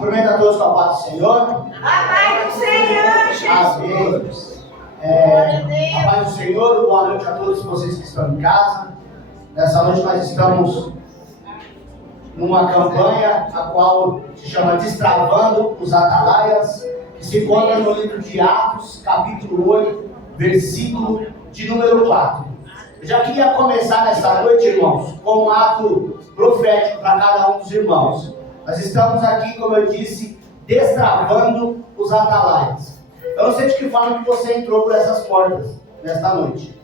Cumprimento a todos com a paz do Senhor. A paz do Senhor, Jesus. Amém. A paz do Senhor, boa noite a todos vocês que estão em casa. Nessa noite nós estamos numa campanha a qual se chama Destravando os Atalaias, que se encontra no livro de Atos, capítulo 8, versículo de número 4. Eu já queria começar nessa noite, irmãos, com um ato profético para cada um dos irmãos. Nós estamos aqui, como eu disse, destravando os atalaias. Eu não sei de que forma que você entrou por essas portas nesta noite,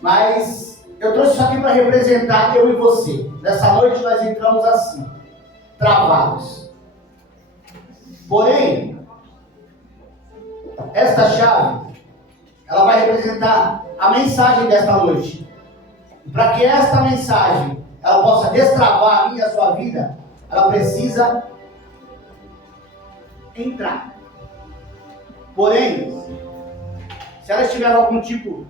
mas eu trouxe isso aqui para representar eu e você. Nessa noite nós entramos assim, travados. Porém, esta chave, ela vai representar a mensagem desta noite. Para que esta mensagem ela possa destravar a minha e a sua vida, ela precisa entrar. Porém, se ela estiver algum tipo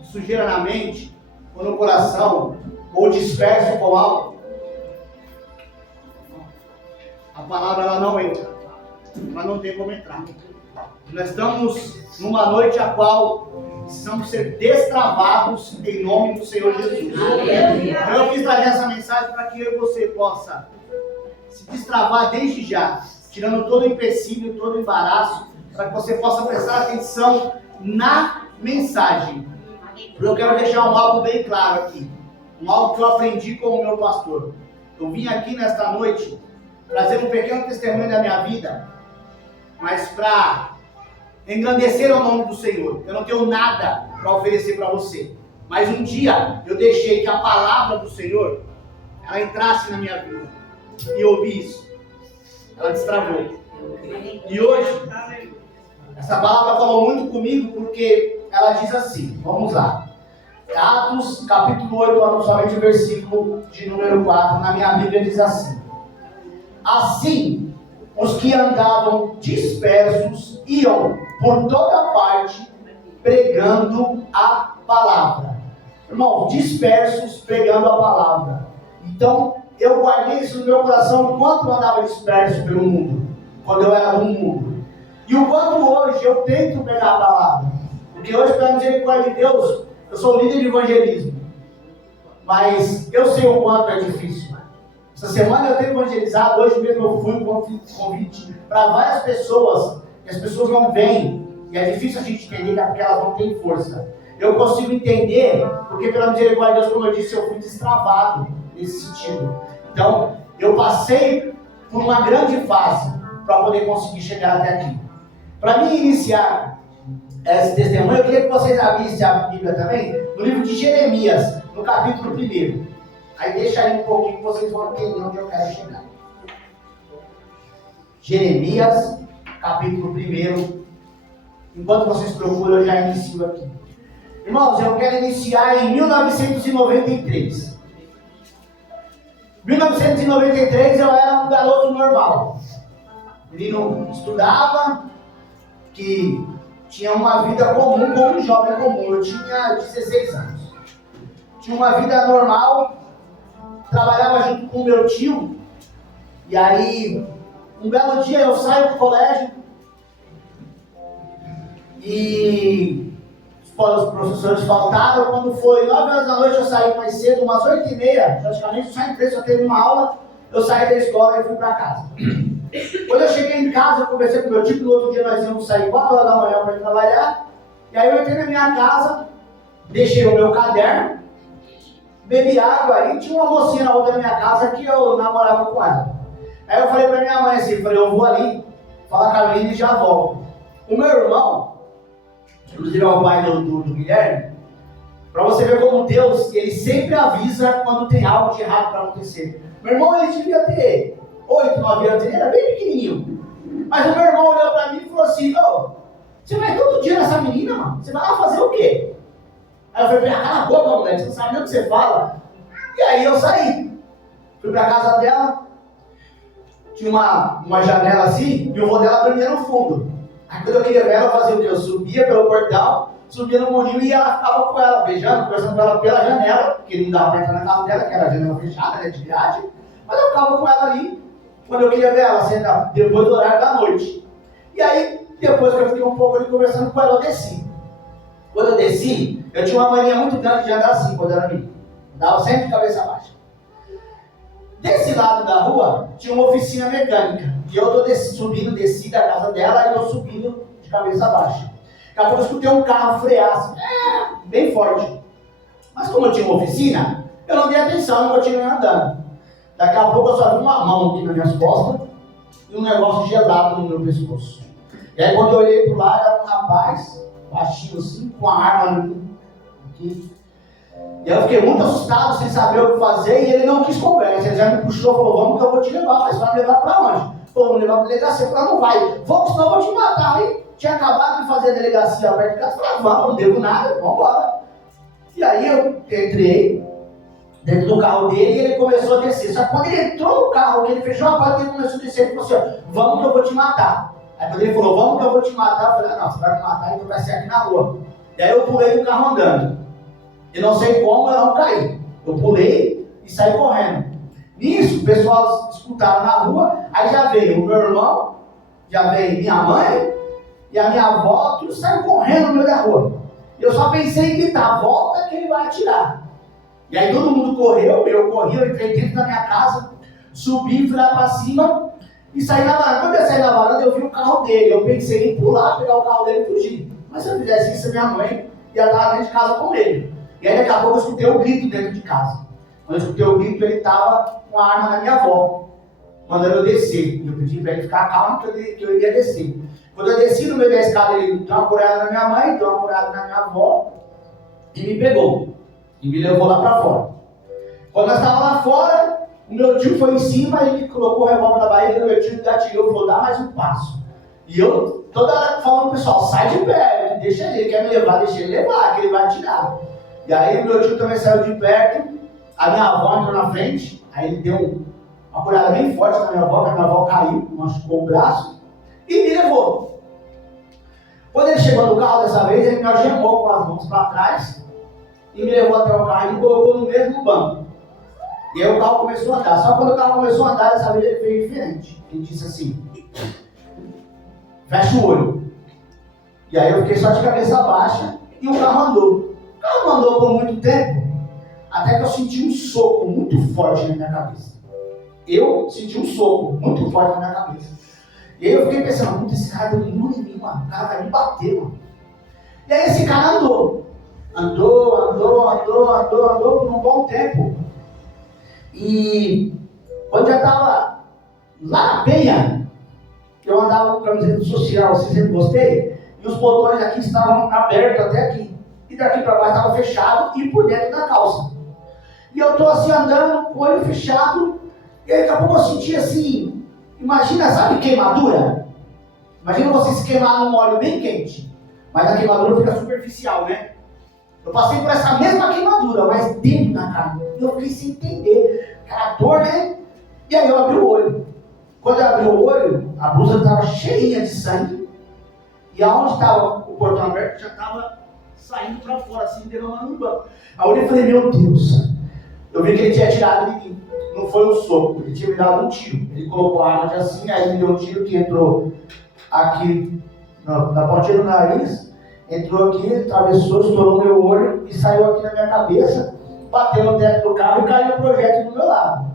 de sujeira na mente, ou no coração, ou disperso com algo, a palavra ela não entra. Ela não tem como entrar. Nós estamos numa noite a qual precisamos ser destravados em nome do Senhor Jesus. Então eu quis trazer essa mensagem para que eu e você possa se destravar desde já, tirando todo o empecilho, todo o embaraço, para que você possa prestar atenção na mensagem. Eu quero deixar algo bem claro aqui, algo que eu aprendi com o meu pastor. Eu vim aqui nesta noite trazer um pequeno testemunho da minha vida, mas para engrandecer o nome do Senhor. Eu não tenho nada para oferecer para você, mas um dia eu deixei que a palavra do Senhor ela entrasse na minha vida, e eu ouvi isso, ela destravou. E hoje essa palavra falou muito comigo, porque ela diz assim, vamos lá, Atos capítulo 8, somente o versículo de número 4, na minha Bíblia diz assim: assim os que andavam dispersos iam por toda parte pregando a palavra. Irmão, dispersos pregando a palavra. Então eu guardei isso no meu coração enquanto eu andava disperso pelo mundo, quando eu era do mundo. E o quanto hoje eu tento pregar a palavra, porque hoje, pela misericórdia de Deus, eu sou líder de evangelismo, mas eu sei o quanto é difícil. Essa semana eu tenho evangelizado, hoje mesmo eu fui um convite para várias pessoas, e as pessoas não vêm, e é difícil a gente entender porque elas não têm força. Eu consigo entender, porque pela misericórdia de Deus, como eu disse, eu fui destravado nesse sentido. Então, eu passei por uma grande fase para poder conseguir chegar até aqui. Para mim iniciar esse testemunho, eu queria que vocês abrissem a Bíblia também, no livro de Jeremias, no capítulo 1. Aí deixa aí um pouquinho que vocês vão entender onde eu quero chegar. Jeremias, capítulo 1. Enquanto vocês procuram, eu já inicio aqui. Irmãos, eu quero iniciar em 1993. 1993 eu era um garoto normal. Menino estudava, que tinha uma vida comum, como um jovem comum. Eu tinha 16 anos. Tinha uma vida normal, trabalhava junto com o meu tio. E aí, um belo dia eu saio do colégio e os professores faltaram. Quando foi 9 horas da noite, eu saí mais cedo, umas 8h30, praticamente, só entrei, só teve uma aula. Eu saí da escola e fui para casa. Quando eu cheguei em casa, eu conversei com o meu tio, no outro dia nós íamos sair 4 horas da manhã para ir trabalhar. E aí eu entrei na minha casa, deixei o meu caderno, bebi água, e tinha uma mocinha na outra da minha casa que eu namorava com ela. Aí eu falei para minha mãe assim, eu vou ali, falar com a Carolina e já volto. O meu irmão, inclusive é o pai do Guilherme, para você ver como Deus, ele sempre avisa quando tem algo de errado para acontecer. Meu irmão, ele devia ter 8, 9 anos, ele era bem pequenininho. Mas o meu irmão olhou para mim e falou assim, você vai todo dia nessa menina, mano? Você vai lá fazer o quê? Aí eu falei, cala a boca, moleque, você não sabe nem o que você fala. E aí eu saí. Fui pra casa dela, tinha uma janela assim, e o vô dela dormia no fundo. Aí quando eu queria ver ela, eu fazia o quê? Eu subia pelo portal, subia no murinho e ela ficava com ela, beijando, conversando com ela pela janela, porque não dava pra entrar na casa dela, que era a janela fechada, né, de grade. Mas eu ficava com ela ali, quando eu queria ver ela, sentar depois do horário da noite. E aí, depois que eu fiquei um pouco ali conversando com ela, eu desci. Quando eu desci, eu tinha uma mania muito grande de andar assim quando eu era menino. Andava sempre de cabeça baixa. Desse lado da rua, tinha uma oficina mecânica. E eu tô subindo, desci da casa dela, e eu subindo de cabeça baixa. Daqui a pouco eu escutei um carro frear assim, bem forte. Mas como eu tinha uma oficina, eu não dei atenção, eu continuei andando. Daqui a pouco eu só vi uma mão aqui nas minhas costas e um negócio gelado no meu pescoço. E aí quando eu olhei pro lado, era um rapaz, baixinho assim, com a arma aqui. E aí eu fiquei muito assustado, sem saber o que fazer, e ele não quis conversa. Ele já me puxou e falou, vamos que eu vou te levar. Mas vai me levar pra onde? Falou, vou levar pra delegacia. Eu falei, não vai. Vamos, senão eu vou te matar. Aí tinha acabado de fazer a delegacia perto de casa. Eu falei, vamos, não devo nada, vamos embora. E aí eu entrei dentro do carro dele e ele começou a descer. Só que quando ele entrou no carro, que ele fechou a porta, ele começou a descer. Ele falou assim, vamos que eu vou te matar. Aí quando ele falou, vamos que eu vou te matar, eu falei, não, você vai me matar, então vai ser aqui na rua. E aí eu pulei do carro andando. Eu não sei como eu não caí. Eu pulei e saí correndo. Nisso, o pessoal escutaram na rua, aí já veio o meu irmão, já veio minha mãe e a minha avó, tudo saiu correndo no meio da rua. Eu só pensei em gritar, volta que ele vai atirar. E aí todo mundo correu, eu corri, eu entrei dentro da minha casa, subi, fui lá pra cima e saí na varanda. Quando eu saí na varanda, eu vi o carro dele. Eu pensei em pular, pegar o carro dele e fugir. Mas se eu fizesse isso, minha mãe ia estar dentro de casa com ele. E aí daqui a pouco eu escutei o grito dentro de casa. Quando eu escutei o grito, ele estava com a arma na minha avó, mandando eu descer. Eu pedi para ele ficar calmo que eu iria descer. Quando eu desci no meio da escada, ele deu uma porrada na minha mãe, deu uma porrada na minha avó e me pegou. E me levou lá para fora. Quando nós estávamos lá fora, o meu tio foi em cima, ele colocou o revólver na barriga do meu tio e gatilhou, falou, dá mais um passo. E eu, toda hora falando pro pessoal, sai de perto, deixa ele quer me levar, deixa ele levar, que ele vai atirar. E aí meu tio também saiu de perto, a minha avó entrou na frente, aí ele deu uma porrada bem forte na minha avó, que a minha avó caiu, machucou o braço, e me levou. Quando ele chegou no carro dessa vez, ele me algemou com as mãos para trás, e me levou até o carro e me colocou no mesmo banco. E aí o carro começou a andar, só que quando o carro começou a andar, dessa vez ele fez diferente. Ele disse assim, fecha o olho. E aí eu fiquei só de cabeça baixa, e o carro andou. O carro não andou por muito tempo, até que eu senti um soco muito forte na minha cabeça. Eu senti um soco muito forte na minha cabeça. E aí eu fiquei pensando, puta, esse cara deu um muro em mim, mano. O cara vai me bater, mano. E aí esse cara andou. Andou por um bom tempo. E quando já estava lá na Penha, eu andava com camiseta social, assim, sempre gostei, e os botões aqui estavam abertos até aqui. E daqui para baixo estava fechado e por dentro da calça. E eu estou assim andando, com o olho fechado, e aí daqui a pouco eu senti assim, imagina, sabe queimadura? Imagina você se queimar num óleo bem quente, mas a queimadura fica superficial, né? Eu passei por essa mesma queimadura, mas dentro da carne. E eu fiquei sem entender, aquela dor, né? E aí eu abri o olho. Quando eu abri o olho, a blusa estava cheia de sangue, e aonde estava o portão aberto já estava saindo para fora, assim, derramando no banco. Aí eu olhei e falei, meu Deus, eu vi que ele tinha tirado de mim. Não foi um soco, ele tinha me dado um tiro. Ele colocou a arma de assim, aí me deu um tiro que entrou aqui na pontinha do nariz, entrou aqui, atravessou, estourou meu olho e saiu aqui na minha cabeça, bateu no teto do carro e caiu o projétil do meu lado.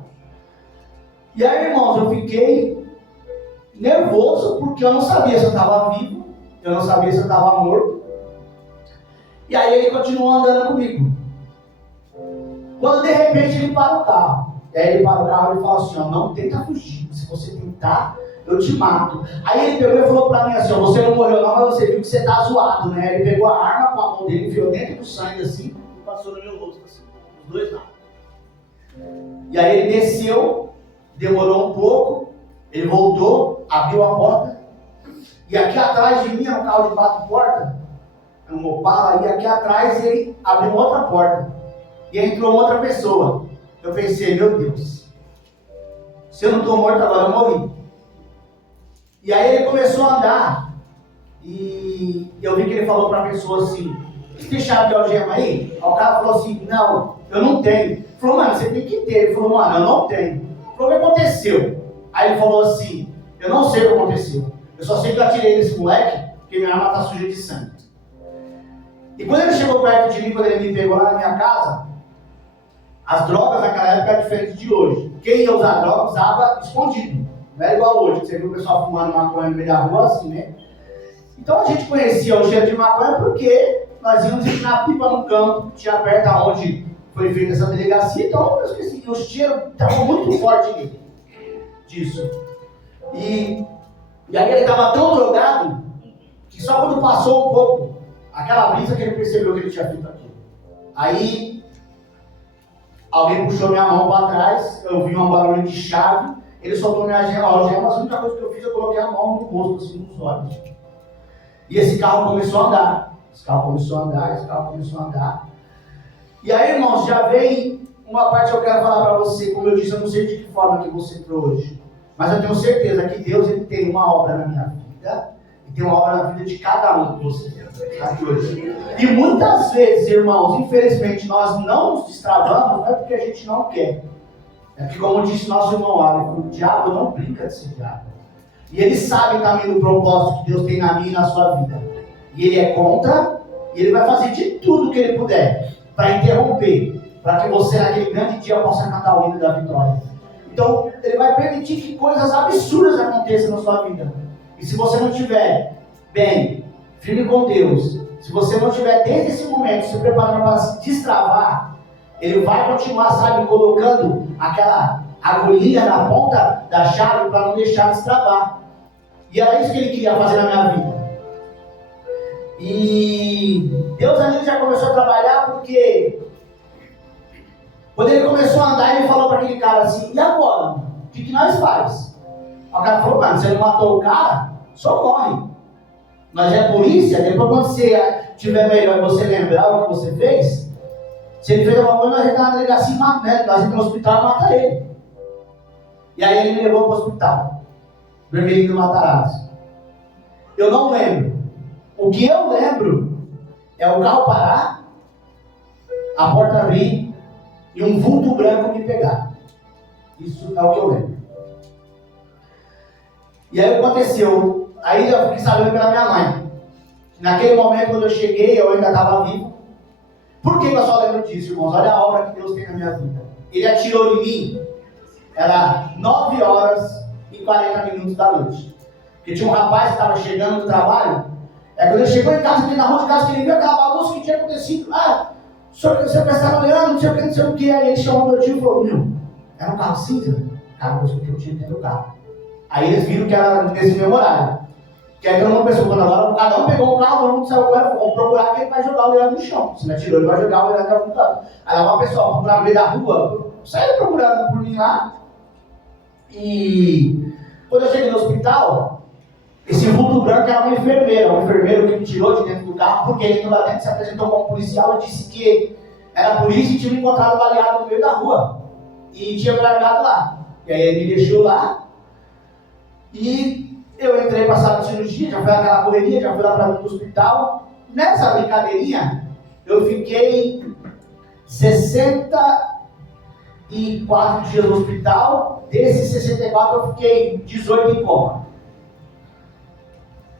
E aí, irmãos, eu fiquei nervoso porque eu não sabia se eu estava vivo, eu não sabia se eu estava morto. E aí ele continuou andando comigo. Quando de repente ele para o carro. E aí ele para o carro e fala assim, ó, não tenta fugir. Se você tentar, eu te mato. Aí ele pegou e falou pra mim assim, ó, você não morreu não, mas você viu que você tá zoado, né? Ele pegou a arma com a mão dele, enfiou dentro do sangue assim, e passou no meu rosto assim, os dois lados. E aí ele desceu, demorou um pouco, ele voltou, abriu a porta, e aqui atrás de mim era um carro de 4 portas, um Opala, e aqui atrás ele abriu outra porta, e entrou outra pessoa. Eu pensei, meu Deus, se eu não estou morto agora, eu morri. E aí ele começou a andar, e eu vi que ele falou para a pessoa assim, você tem chave de algema aí? Aí o cara falou assim, não, eu não tenho. Ele falou, mano, você tem que ter. Ele falou, mano, eu não tenho. Ele falou, o que aconteceu? Aí ele falou assim, eu não sei o que aconteceu. Eu só sei que eu atirei nesse moleque, porque minha arma está suja de sangue. E quando ele chegou perto de mim, quando ele me pegou lá na minha casa, as drogas naquela época eram diferentes de hoje. Quem ia usar droga usava escondido. Não é igual hoje, que você viu o pessoal fumando maconha no meio da rua assim, né? Então a gente conhecia o cheiro de maconha porque nós íamos empinar pipa no campo, tinha perto aonde foi feita essa delegacia, então eu esqueci, o cheiro estava muito forte nele, disso. E aí ele estava tão drogado, que só quando passou um pouco, aquela brisa que ele percebeu que ele tinha feito aquilo. Aí, alguém puxou minha mão para trás, eu vi um barulho de chave, ele soltou minha algema, a única coisa que eu fiz, eu coloquei a mão no rosto, assim, nos olhos. E esse carro começou a andar, esse carro começou a andar. E aí, irmãos, já vem uma parte que eu quero falar para você. Como eu disse, eu não sei de que forma que você entrou hoje, mas eu tenho certeza que Deus ele tem uma obra na minha vida e tem uma obra na vida de cada um de vocês aqui hoje. E muitas vezes, irmãos, infelizmente, nós não nos destravamos, não é porque a gente não quer. É porque, como disse nosso irmão Alex, o diabo não brinca de ser diabo. E ele sabe também do propósito que Deus tem na minha e na sua vida. E ele é contra, e ele vai fazer de tudo que ele puder para interromper, para que você naquele grande dia possa cantar o hino da vitória. Então, ele vai permitir que coisas absurdas aconteçam na sua vida. E se você não estiver bem, firme com Deus, se você não estiver desde esse momento se preparando para se destravar, ele vai continuar, sabe, colocando aquela agulhinha na ponta da chave para não deixar destravar. E era isso que ele queria fazer na minha vida. E Deus ali já começou a trabalhar porque quando ele começou a andar, ele falou para aquele cara assim, e agora? O que nós faz? O cara falou, mano, você não matou o cara? Só corre. Nós é polícia, depois quando você tiver melhor e você lembrar o que você fez, se ele fez alguma coisa, nós entramos na delegacia e matamos, né? Nós entramos no hospital e matamos ele. E aí ele me levou para o hospital. Vermelhinho do Matarazzo. Eu não lembro. O que eu lembro é o carro parar, a porta abrir e um vulto branco me pegar. Isso é o que eu lembro. E aí aconteceu. Aí eu fiquei sabendo pela minha mãe. Naquele momento, quando eu cheguei, eu ainda estava vivo. Por que eu só lembro disso, irmãos? Olha a obra que Deus tem na minha vida. Ele atirou em mim. Era 9 horas e 40 minutos da noite. Porque tinha um rapaz que estava chegando do trabalho. Quando ele chegou em casa, na rua de casa, que ele viu aquela bagunça que tinha acontecido. O senhor estava olhando, não sei o que. Aí ele chamou meu tio e falou, era um carro cinza? Cara, eu tinha dentro do carro. Aí eles viram que era nesse mesmo horário. Que aí todo mundo pensou, agora cada um pegou o carro, todo mundo saiu com ela, vamos procurar que ele vai jogar o leão no chão. Se não atirou, ele vai jogar o leão até o lado. Aí lá uma pessoa procurar no meio da rua, saiu procurando por mim lá. E quando eu cheguei no hospital, esse vulto branco era uma enfermeira, um enfermeiro que me tirou de dentro do carro, porque ele lá dentro se apresentou como policial e disse que era polícia e tinha me encontrado baleado no meio da rua. E tinha me largado lá. E aí ele me deixou lá. E eu entrei para a sala de cirurgia, já foi aquela correria, já fui lá para dentro do hospital. Nessa brincadeirinha, eu fiquei 64 dias no hospital. Desses 64, eu fiquei 18 em coma.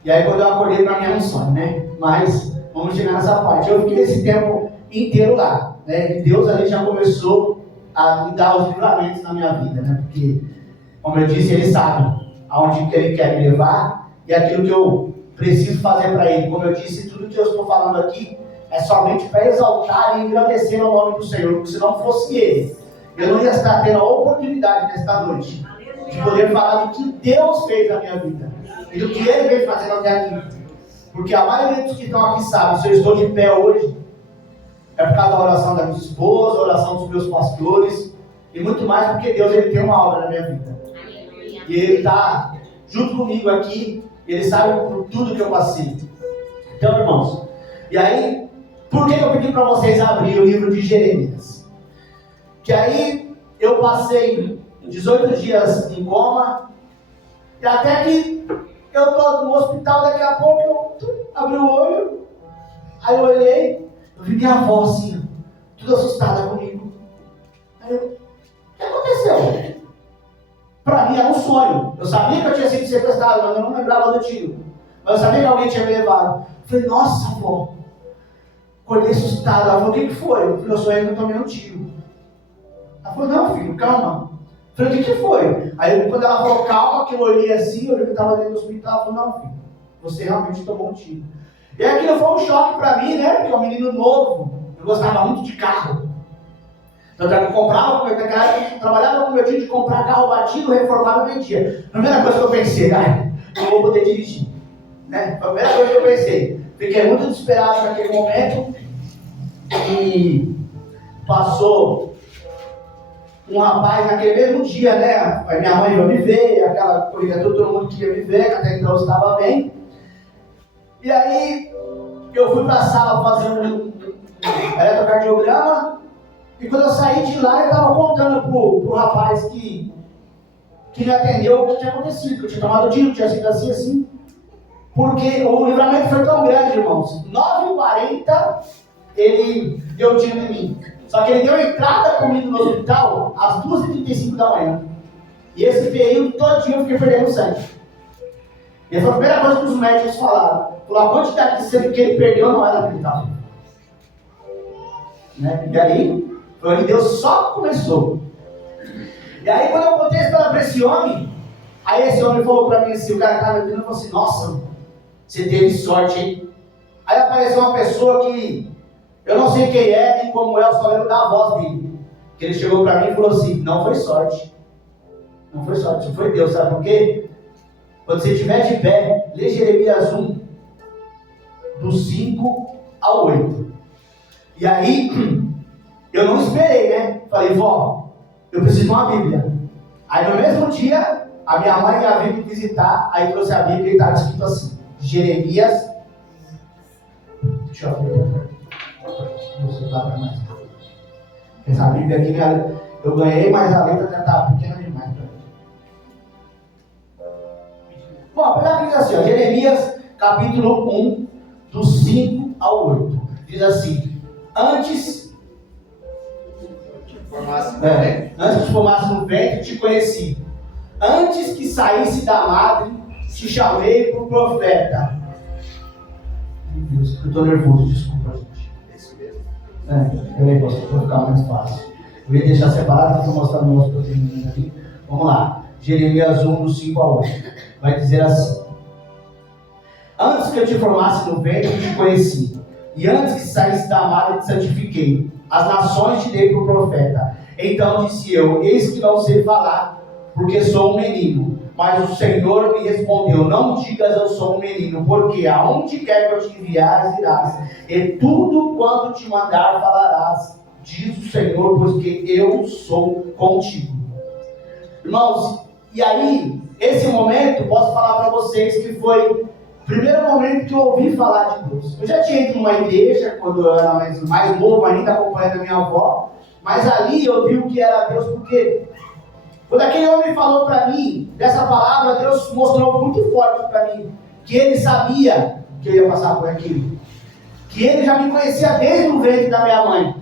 E aí, quando eu acordei, para mim era um sonho, né? Mas vamos chegar nessa parte. Eu fiquei esse tempo inteiro lá, né? E Deus ali já começou a me dar os livramentos na minha vida, né? Porque, como eu disse, Ele sabe aonde que Ele quer me levar e aquilo que eu preciso fazer para Ele. Como eu disse, tudo que eu estou falando aqui é somente para exaltar e engrandecer o nome do Senhor. Porque se não fosse Ele, eu não ia estar tendo a oportunidade nesta noite de poder falar do que Deus fez na minha vida e do que Ele veio fazendo até aqui. Porque a maioria dos que estão aqui sabe, se eu estou de pé hoje, é por causa da oração da minha esposa, a oração dos meus pastores, e muito mais porque Deus ele tem uma obra na minha vida. E Ele está junto comigo aqui, Ele sabe por tudo que eu passei. Então, irmãos, e aí, por que eu pedi para vocês abrir o livro de Jeremias? Que aí eu passei 18 dias em coma, e até que eu estou no hospital, daqui a pouco eu abri o olho, aí eu olhei, eu vi minha avó assim, tudo assustada comigo. Aí eu, o que aconteceu? Para mim era um sonho. Eu sabia que eu tinha sido sequestrado, mas eu não lembrava do tiro. Mas eu sabia que alguém tinha me levado. Eu falei, nossa, avó. Acordei assustado. Ela falou, o que foi? Eu falei, eu sonhei que eu tomei um tiro. Ela falou, não, filho, calma. Eu falei, o que foi? Aí quando ela falou, calma, que eu olhei assim, eu vi que estava dentro do hospital. Ela falou, não, filho, você realmente tomou um tiro. E aquilo foi um choque para mim, né? Porque é um menino novo. Eu gostava muito de carro. Tanto é que eu comprava, eu trabalhava com o meu dia de comprar carro batido, reformado e vendia. A primeira coisa que eu pensei, não vou poder dirigir. Né? Foi a primeira coisa que eu pensei. Fiquei muito desesperado naquele momento. E passou um rapaz naquele mesmo dia, né? A minha mãe veio me ver, aquela corrida toda, todo mundo queria me ver, que até então eu estava bem. E aí eu fui para a sala fazer um eletrocardiograma. E quando eu saí de lá, eu estava contando pro rapaz que me atendeu o que tinha acontecido, que eu tinha tomado tiro, tinha sido assim. Porque o livramento foi tão grande, irmãos. 9h40 ele deu tiro em mim. Só que ele deu entrada comigo no hospital às 2h35 da manhã. E esse período todinho eu fiquei perdendo sangue. E foi a primeira coisa que os médicos falaram. A quantidade de sangue que ele perdeu não era acreditável. Né? E aí, foi onde Deus só começou. E aí, quando eu contei isso para esse homem, aí esse homem falou para mim assim, o cara estava me vendo e falou assim, nossa, você teve sorte, hein? Aí apareceu uma pessoa que eu não sei quem é, nem como é, eu só lembro da voz dele. Que ele chegou para mim e falou assim, não foi sorte. Não foi sorte, foi Deus, sabe por quê? Quando você estiver de pé, lê Jeremias 1, do 5 ao 8. E aí, eu não esperei, né? Falei, vó, eu preciso de uma Bíblia. Aí no mesmo dia, a minha mãe ia vir me visitar, aí trouxe a Bíblia e estava escrito assim, Jeremias. Deixa eu ver. Vou soltar para mais. Essa Bíblia aqui, eu ganhei, mas a letra já estava pequena demais para mim. Bom, a palavra diz assim, ó, Jeremias capítulo 1, do 5 ao 8. Diz assim, antes que formasse no ventre, te conheci. Antes que saísse da madre, te chamei por profeta. Meu Deus, eu estou nervoso, desculpa, gente. Esse mesmo? Peraí, vou ficar mais fácil. Eu ia deixar separado para mostrar no nosso proteína aqui. Vamos lá. Jeremias 1, do 5 ao 8. Vai dizer assim. Antes que eu te formasse no ventre, te conheci. E antes que saísse da madre, te santifiquei. As nações te dei por profeta. Então disse eu, eis que não sei falar, porque sou um menino. Mas o Senhor me respondeu, não digas eu sou um menino, porque aonde quer que eu te enviares, irás. E tudo quanto te mandar, falarás, diz o Senhor, porque eu sou contigo. Irmãos, e aí, esse momento, posso falar para vocês que foi o primeiro momento que eu ouvi falar de Deus. Eu já tinha ido numa igreja, quando eu era mais novo ainda, acompanhando a minha avó, mas ali eu vi o que era Deus, porque quando aquele homem falou para mim, dessa palavra, Deus mostrou muito forte para mim, que ele sabia que eu ia passar por aquilo, que ele já me conhecia desde o ventre da minha mãe,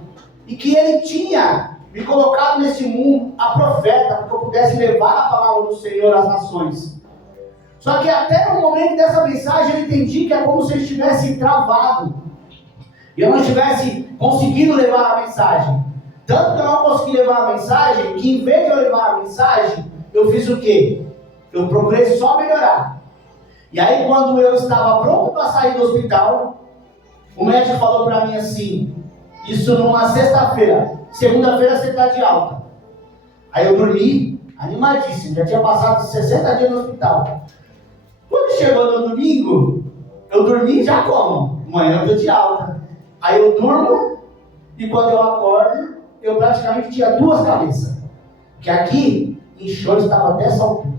e que ele tinha me colocado nesse mundo a profeta, para que eu pudesse levar a palavra do Senhor às nações. Só que até no momento dessa mensagem eu entendi que é como se eu estivesse travado, e eu não estivesse conseguindo levar a mensagem. Tanto que eu não consegui levar a mensagem, que em vez de eu levar a mensagem, eu fiz o quê? Eu procurei só melhorar. E aí quando eu estava pronto para sair do hospital, o médico falou para mim assim, isso numa sexta-feira, segunda-feira você está de alta. Aí eu dormi, animadíssimo, já tinha passado 60 dias no hospital. Quando chegou no domingo, eu dormi já como? Amanhã eu estou de alta. Aí eu durmo, e quando eu acordo, eu praticamente tinha duas cabeças. Que aqui, inchou, estava até essa altura.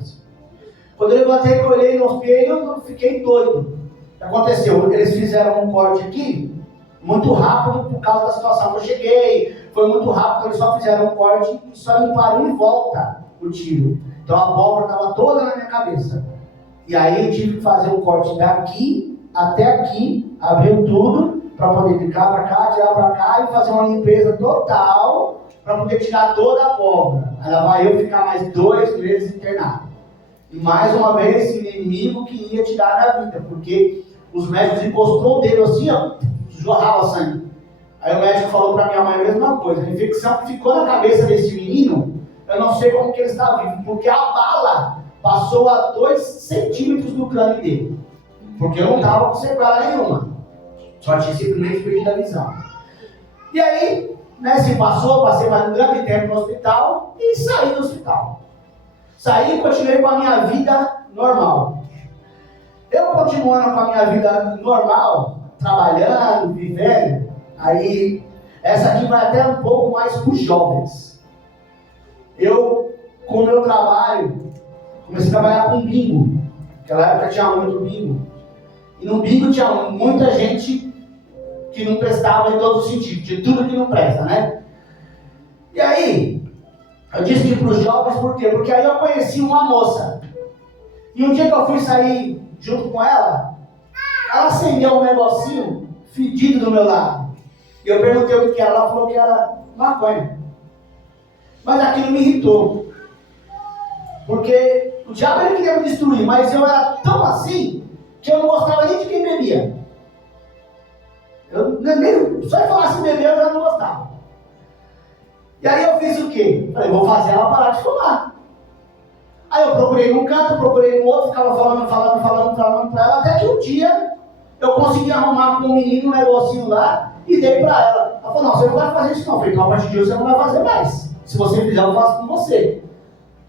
Quando eu levantei e olhei no espelho, eu fiquei doido. O que aconteceu? Eles fizeram um corte aqui, muito rápido, por causa da situação que eu cheguei. Foi muito rápido, eles só fizeram um corte e só limparam em volta o tiro. Então a pólvora estava toda na minha cabeça. E aí eu tive que fazer um corte daqui até aqui, abriu tudo, para poder picar para cá, tirar para cá e fazer uma limpeza total para poder tirar toda a pólvora. Aí lá vai eu ficar mais 2 meses internado. E mais uma vez, o inimigo que ia tirar a minha vida, porque os médicos encostou o dedo assim, ó, jorrava sangue. Aí o médico falou para minha mãe a mesma coisa. A infecção que ficou na cabeça desse menino, eu não sei como que ele está vivo, porque a bala passou a 2 centímetros do crânio dele. Porque eu não estava com sequela nenhuma. Só tinha simplesmente perdido a visão. E aí, né, se passou, passei mais um grande tempo no hospital e saí do hospital. Saí e continuei com a minha vida normal. Eu continuando com a minha vida normal, trabalhando, vivendo, aí, essa aqui vai até um pouco mais para os jovens. Eu, com o meu trabalho, comecei a trabalhar com bingo. Naquela época tinha muito bingo. E no bingo tinha muita gente que não prestava em todos os sentidos, de tudo que não presta, né? E aí, eu disse que para os jovens, por quê? Porque aí eu conheci uma moça. E um dia que eu fui sair junto com ela acendeu um negocinho fedido do meu lado. E eu perguntei o que era, ela falou que era maconha. Mas aquilo me irritou. Porque o diabo ele queria me destruir, mas eu era tão assim que eu não gostava nem de quem bebia. Só de falar assim beber eu já não gostava. E aí eu fiz o quê? Falei, vou fazer ela parar de fumar. Aí eu procurei num canto, procurei no outro, ficava falando pra ela, até que um dia eu consegui arrumar com um menino um negocinho lá e dei pra ela. Ela falou, não, você não vai fazer isso não. Eu falei, então a partir de hoje você não vai fazer mais. Se você fizer, eu faço com você.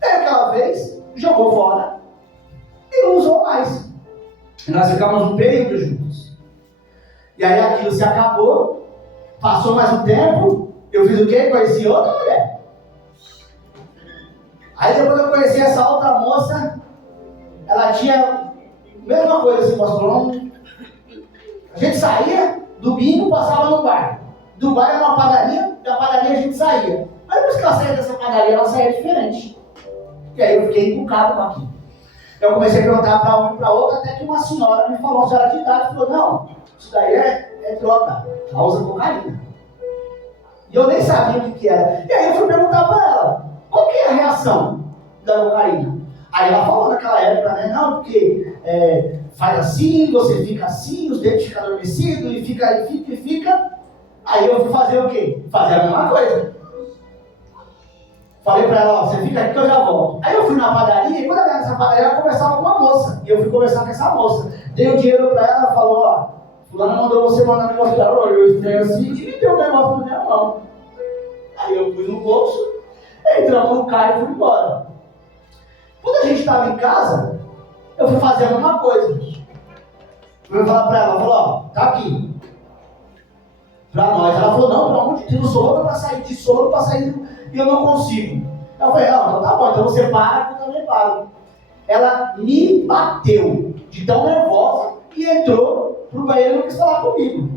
Aí aquela vez, jogou fora e não usou mais. E nós ficamos um período juntos. E aí aquilo se acabou, passou mais um tempo, eu fiz o quê? Conheci outra mulher. Aí depois eu conheci essa outra moça, ela tinha a mesma coisa assim, pastor. A gente saía, do bingo passava no bar. Do bar era uma padaria, da padaria a gente saía. Mas depois que ela saía dessa padaria, ela saía diferente. E aí eu fiquei encucado com aquilo. Eu comecei a perguntar para um e para outro, até que uma senhora me falou, uma senhora de idade, falou, não, isso daí é droga, ela usa cocaína. E eu nem sabia o que era. E aí eu fui perguntar para ela, qual que é a reação da cocaína? Aí ela falou naquela época, né, não, porque faz assim, você fica assim, os dentes ficam adormecidos, e fica. Aí eu fui fazer o quê? Fazer a mesma coisa. Falei pra ela, ó, você fica aqui que eu já volto. Aí eu fui na padaria, e quando eu ia nessa padaria, ela conversava com uma moça. E eu fui conversar com essa moça. Dei o dinheiro pra ela, ela falou, ó, fulana mandou você mandar um negócio dela, eu estranho assim, e me deu um negócio na minha mão. Aí eu pus no bolso, entramos no carro e fui embora. Quando a gente estava em casa, eu fui fazer a mesma coisa. Fui falar pra ela, ela falou, ó, tá aqui. Pra nós. Ela falou, não, pelo amor de Deus, eu sou louca pra sair de sono, pra sair e eu não consigo. Eu falei, não, então tá bom, então você para, eu também paro. Ela me bateu de tão nervosa e entrou pro banheiro e não quis falar comigo.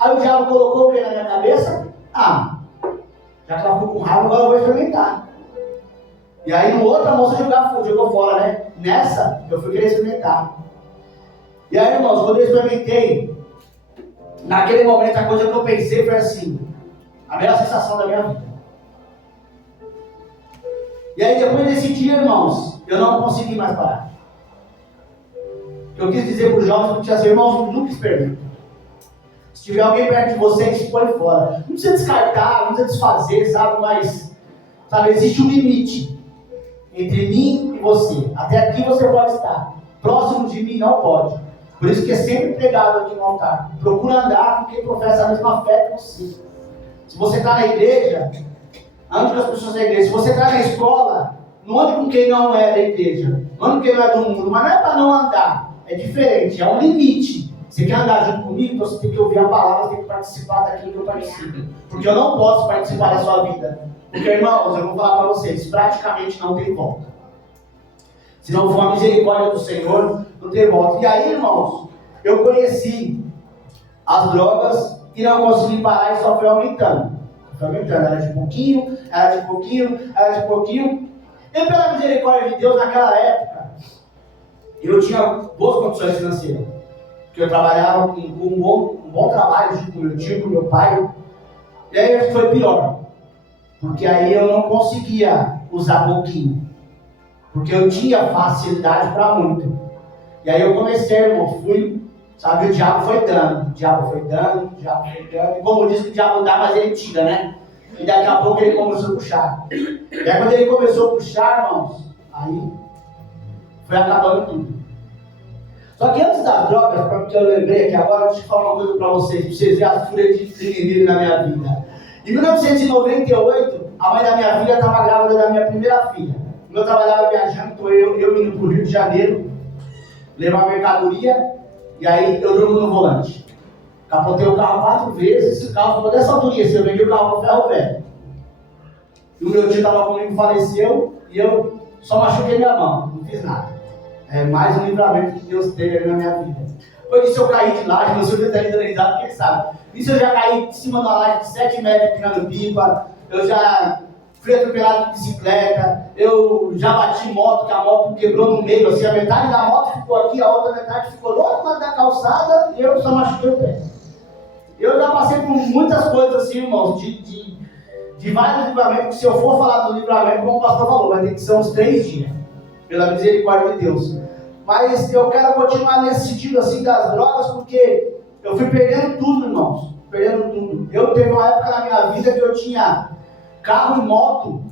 Aí o diabo colocou o que na minha cabeça? Ah, já que ela ficou com raiva, agora eu vou experimentar. E aí no outro a moça jogou fora, né? Nessa, eu fui querer experimentar. E aí, irmãos, quando eu experimentei, naquele momento a coisa que eu pensei foi assim, a melhor sensação da minha vida. E aí depois desse dia, irmãos, eu não consegui mais parar. Eu quis dizer para os jovens que tinha assim, irmãos, nunca experimentem. Se tiver alguém perto de vocês, põe fora. Não precisa descartar, não precisa desfazer, sabe? Mas, sabe, existe um limite entre mim e você. Até aqui você pode estar. Próximo de mim não pode. Por isso que é sempre pregado aqui no altar. Procura andar com quem professa a mesma fé que você. Se você está na igreja, ande com as pessoas da igreja. Se você está na escola, não ande com quem não é da igreja. Não ande com quem não é do mundo. Mas não é para não andar. É diferente, é um limite. Você quer andar junto comigo, então você tem que ouvir a palavra, você tem que participar daquilo que eu participo. Porque eu não posso participar da sua vida. Porque, irmãos, eu vou falar para vocês, praticamente não tem volta. Se não for a misericórdia do Senhor, não tem volta. E aí, irmãos, eu conheci as drogas e não consegui parar e só foi aumentando. Foi aumentando, era de pouquinho, era de pouquinho, era de pouquinho. E pela misericórdia de Deus, naquela época, eu tinha boas condições financeiras. Porque eu trabalhava com um bom trabalho junto com meu tio, com meu pai. E aí foi pior. Porque aí eu não conseguia usar pouquinho. Porque eu tinha facilidade para muito. E aí eu comecei, irmão, sabe, o diabo foi dando. E como diz que o diabo dá, mas ele tira, né? E daqui a pouco ele começou a puxar. E aí quando ele começou a puxar, irmãos, aí foi acabando tudo. Só que antes das drogas, porque eu lembrei que agora deixa eu falar uma coisa para vocês verem a fúria de inimigo na minha vida. Em 1998, a mãe da minha filha estava grávida da minha primeira filha. Quando eu trabalhava viajando, então eu indo para o Rio de Janeiro, levar mercadoria, e aí eu durmo no volante. Capotei o carro 4 vezes, o carro ficou dessa altura, eu vendi o carro para o ferro velho. E o meu tio estava comigo, faleceu, e eu só machuquei minha mão, não fiz nada. É mais um livramento que Deus teve na minha vida. Depois disso eu caí de laje, meu senhor está risado, porque ele sabe. Isso eu já caí de cima de uma laje de 7 metros tirando pipa, eu já fui atropelado de bicicleta, eu já bati moto, que a moto quebrou no meio, assim, a metade da moto ficou aqui, a outra metade ficou do outro lado da calçada, e eu só machuquei o pé. Eu já passei por muitas coisas assim, irmãos, de vários livramentos, que se eu for falar do livramento, como o pastor falou, vai ter que ser uns 3 dias, pela misericórdia de Deus. Mas eu quero continuar nesse sentido assim das drogas, porque eu fui perdendo tudo, irmãos, perdendo tudo. Eu teve uma época na minha vida que eu tinha carro e moto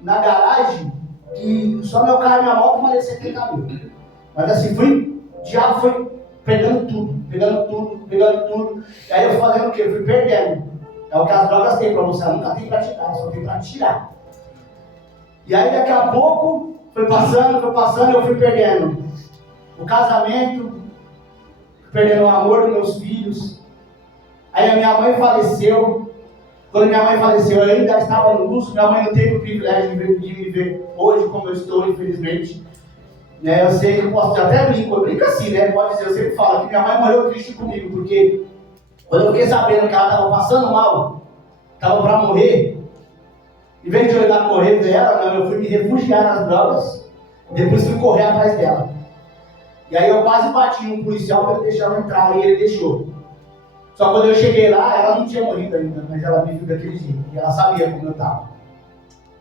na garagem, que só meu carro e minha moto valia 70 mil. Mas assim, o diabo foi pegando tudo. E aí eu fui fazendo o quê? Eu fui perdendo. É o que as drogas têm pra você, ela nunca tem pra te dar, só tem pra tirar. E aí daqui a pouco, foi passando, eu fui perdendo o casamento, fui perdendo o amor dos meus filhos. Aí a minha mãe faleceu. Quando minha mãe faleceu, eu ainda estava no luto. Minha mãe não teve o privilégio de me ver hoje como eu estou, infelizmente. Eu sei que eu posso até brinco assim, né? Pode dizer, eu sempre falo que minha mãe morreu triste comigo, porque quando eu fiquei sabendo que ela estava passando mal, estava para morrer, em vez de eu ir lá correr dela, eu fui me refugiar nas drogas, depois fui correr atrás dela. E aí eu quase bati no policial para ele deixar eu entrar, e ele deixou. Só quando eu cheguei lá, ela não tinha morrido ainda, mas ela me viu daquele jeito, e ela sabia como eu estava.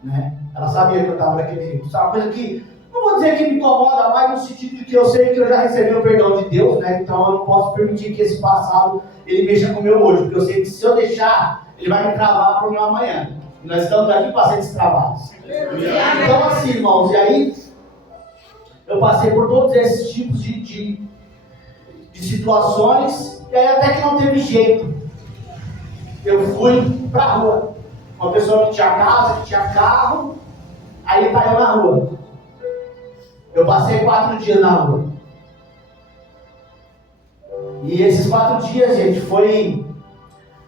Né? Ela sabia que eu estava daquele jeito. Isso é uma coisa que, não vou dizer que me incomoda mais, no sentido de que eu sei que eu já recebi o perdão de Deus, né? Então eu não posso permitir que esse passado ele mexa com o meu hoje, porque eu sei que se eu deixar, ele vai me travar para o meu amanhã. E nós estamos aqui para ser destravados. Então assim, irmãos, e aí eu passei por todos esses tipos de situações, e aí até que não teve jeito. Eu fui para a rua. Uma pessoa que tinha casa, que tinha carro, aí parou na rua. Eu passei 4 dias na rua. E esses 4 dias, gente, foi...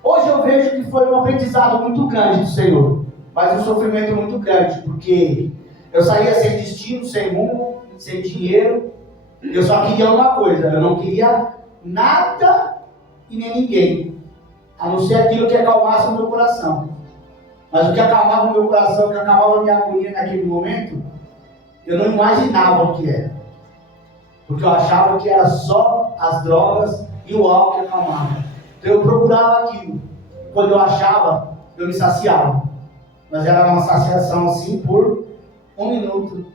Hoje eu vejo que foi um aprendizado muito grande do Senhor. Mas um sofrimento muito grande, porque eu saía sem destino, sem rumo, sem dinheiro. Eu só queria uma coisa, eu não queria nada e nem ninguém, a não ser aquilo que acalmasse o meu coração. Mas o que acalmava o meu coração, o que acalmava a minha agonia naquele momento, eu não imaginava o que era. Porque eu achava que era só as drogas e o álcool que acalmava. Então eu procurava aquilo. Quando eu achava, eu me saciava. Mas era uma saciação assim por 1 minuto,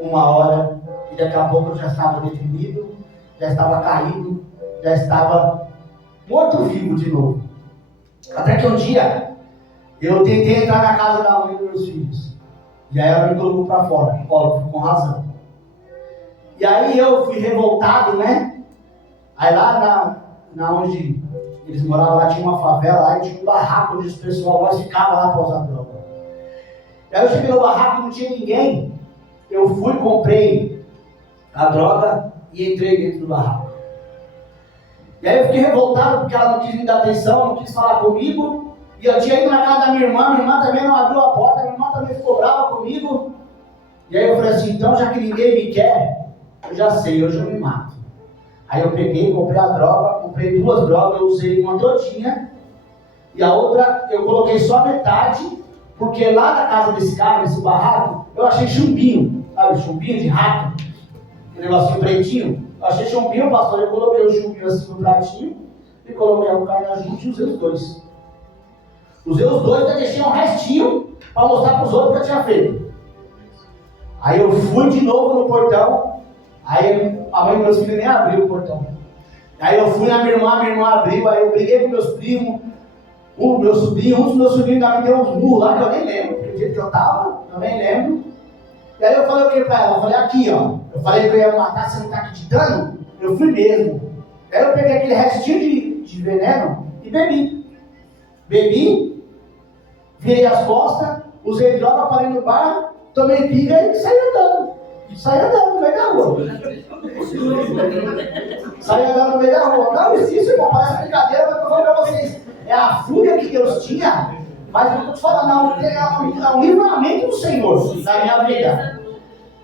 1 hora, e daqui a pouco eu já estava deprimido, já estava caído, já estava morto-vivo de novo. Até que um dia, eu tentei entrar na casa da mãe dos meus filhos. E aí ela me colocou para fora, óbvio, com razão. E aí eu fui revoltado, né? Aí lá na onde eles moravam, lá tinha uma favela, lá e tinha um barraco onde os pessoal lá ficavam lá para usar droga. E aí eu cheguei no barraco e não tinha ninguém. Eu fui, comprei a droga e entrei dentro do barraco. E aí eu fiquei revoltado porque ela não quis me dar atenção, não quis falar comigo. E eu tinha ido na casa da minha irmã também não abriu a porta, minha irmã também ficou brava comigo. E aí eu falei assim, então já que ninguém me quer, eu já sei, hoje eu me mato. Aí eu peguei, comprei a droga, comprei 2 drogas, eu usei uma todinha. E a outra eu coloquei só metade, porque lá na casa desse cara, nesse barraco, eu achei chumbinho, sabe, chumbinho de rato, aquele negocinho pretinho. Eu achei chumbinho, pastor, eu coloquei o chumbinho assim no pratinho, e coloquei a carne junto e usei os 2. Usei os 2, ainda deixei um restinho para mostrar para os outros que eu tinha feito. Aí eu fui de novo no portão, aí a mãe dos meus filhos nem abriu o portão. Aí eu fui na minha irmã abriu, aí eu briguei com meus primos, um dos meus sobrinhos ainda me deu uns burros lá que eu nem lembro, porque o jeito que eu tava, eu nem lembro. E aí eu falei o que pra ela? Eu falei aqui, ó. Eu falei que eu ia matar, você não tá acreditando? Eu fui mesmo. Aí eu peguei aquele restinho de veneno e bebi. Bebi, virei as costas, usei droga, parei no bar, tomei pinga e saí andando. Saí andando no meio da rua. Saí andando no meio da rua. Não existe, irmão, parece brincadeira, mas eu tô falando pra vocês. É a fúria que Deus tinha, mas eu estou te falando, é um livramento do Senhor na minha vida.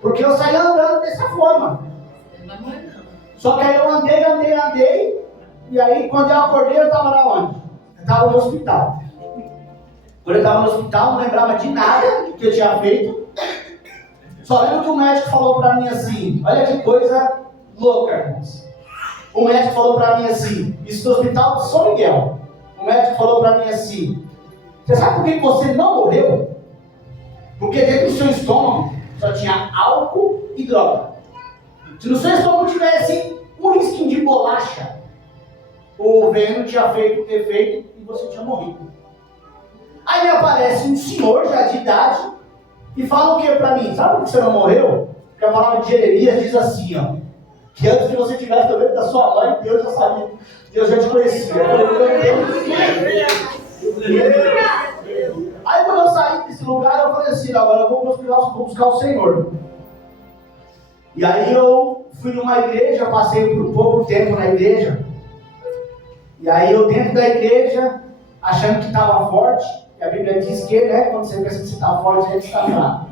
Porque eu saí andando dessa forma. Só que aí eu andei, e aí quando eu acordei eu estava lá onde? Eu estava no hospital. Quando eu estava no hospital, não lembrava de nada do que eu tinha feito. Só lembro que o médico falou para mim assim, olha que coisa louca, irmãos. O médico falou para mim assim, isso no hospital de São Miguel. O médico falou para mim assim, você sabe por que você não morreu? Porque dentro do seu estômago só tinha álcool e droga. Se no seu estômago tivesse um risquinho de bolacha, o veneno tinha feito o efeito e você tinha morrido. Aí me aparece um senhor já de idade e fala o que para mim? Sabe por que você não morreu? Porque a palavra de Jeremias diz assim, ó, que antes que você tivesse no ventre da sua mãe, Deus já sabia, Deus já te conhecia. Aí quando eu saí desse lugar, eu falei assim, agora eu vou buscar o Senhor. E aí eu fui numa igreja, passei por pouco tempo na igreja. E aí eu dentro da igreja, achando que estava forte, e a Bíblia diz que, né, quando você pensa que você está forte, você está fraco.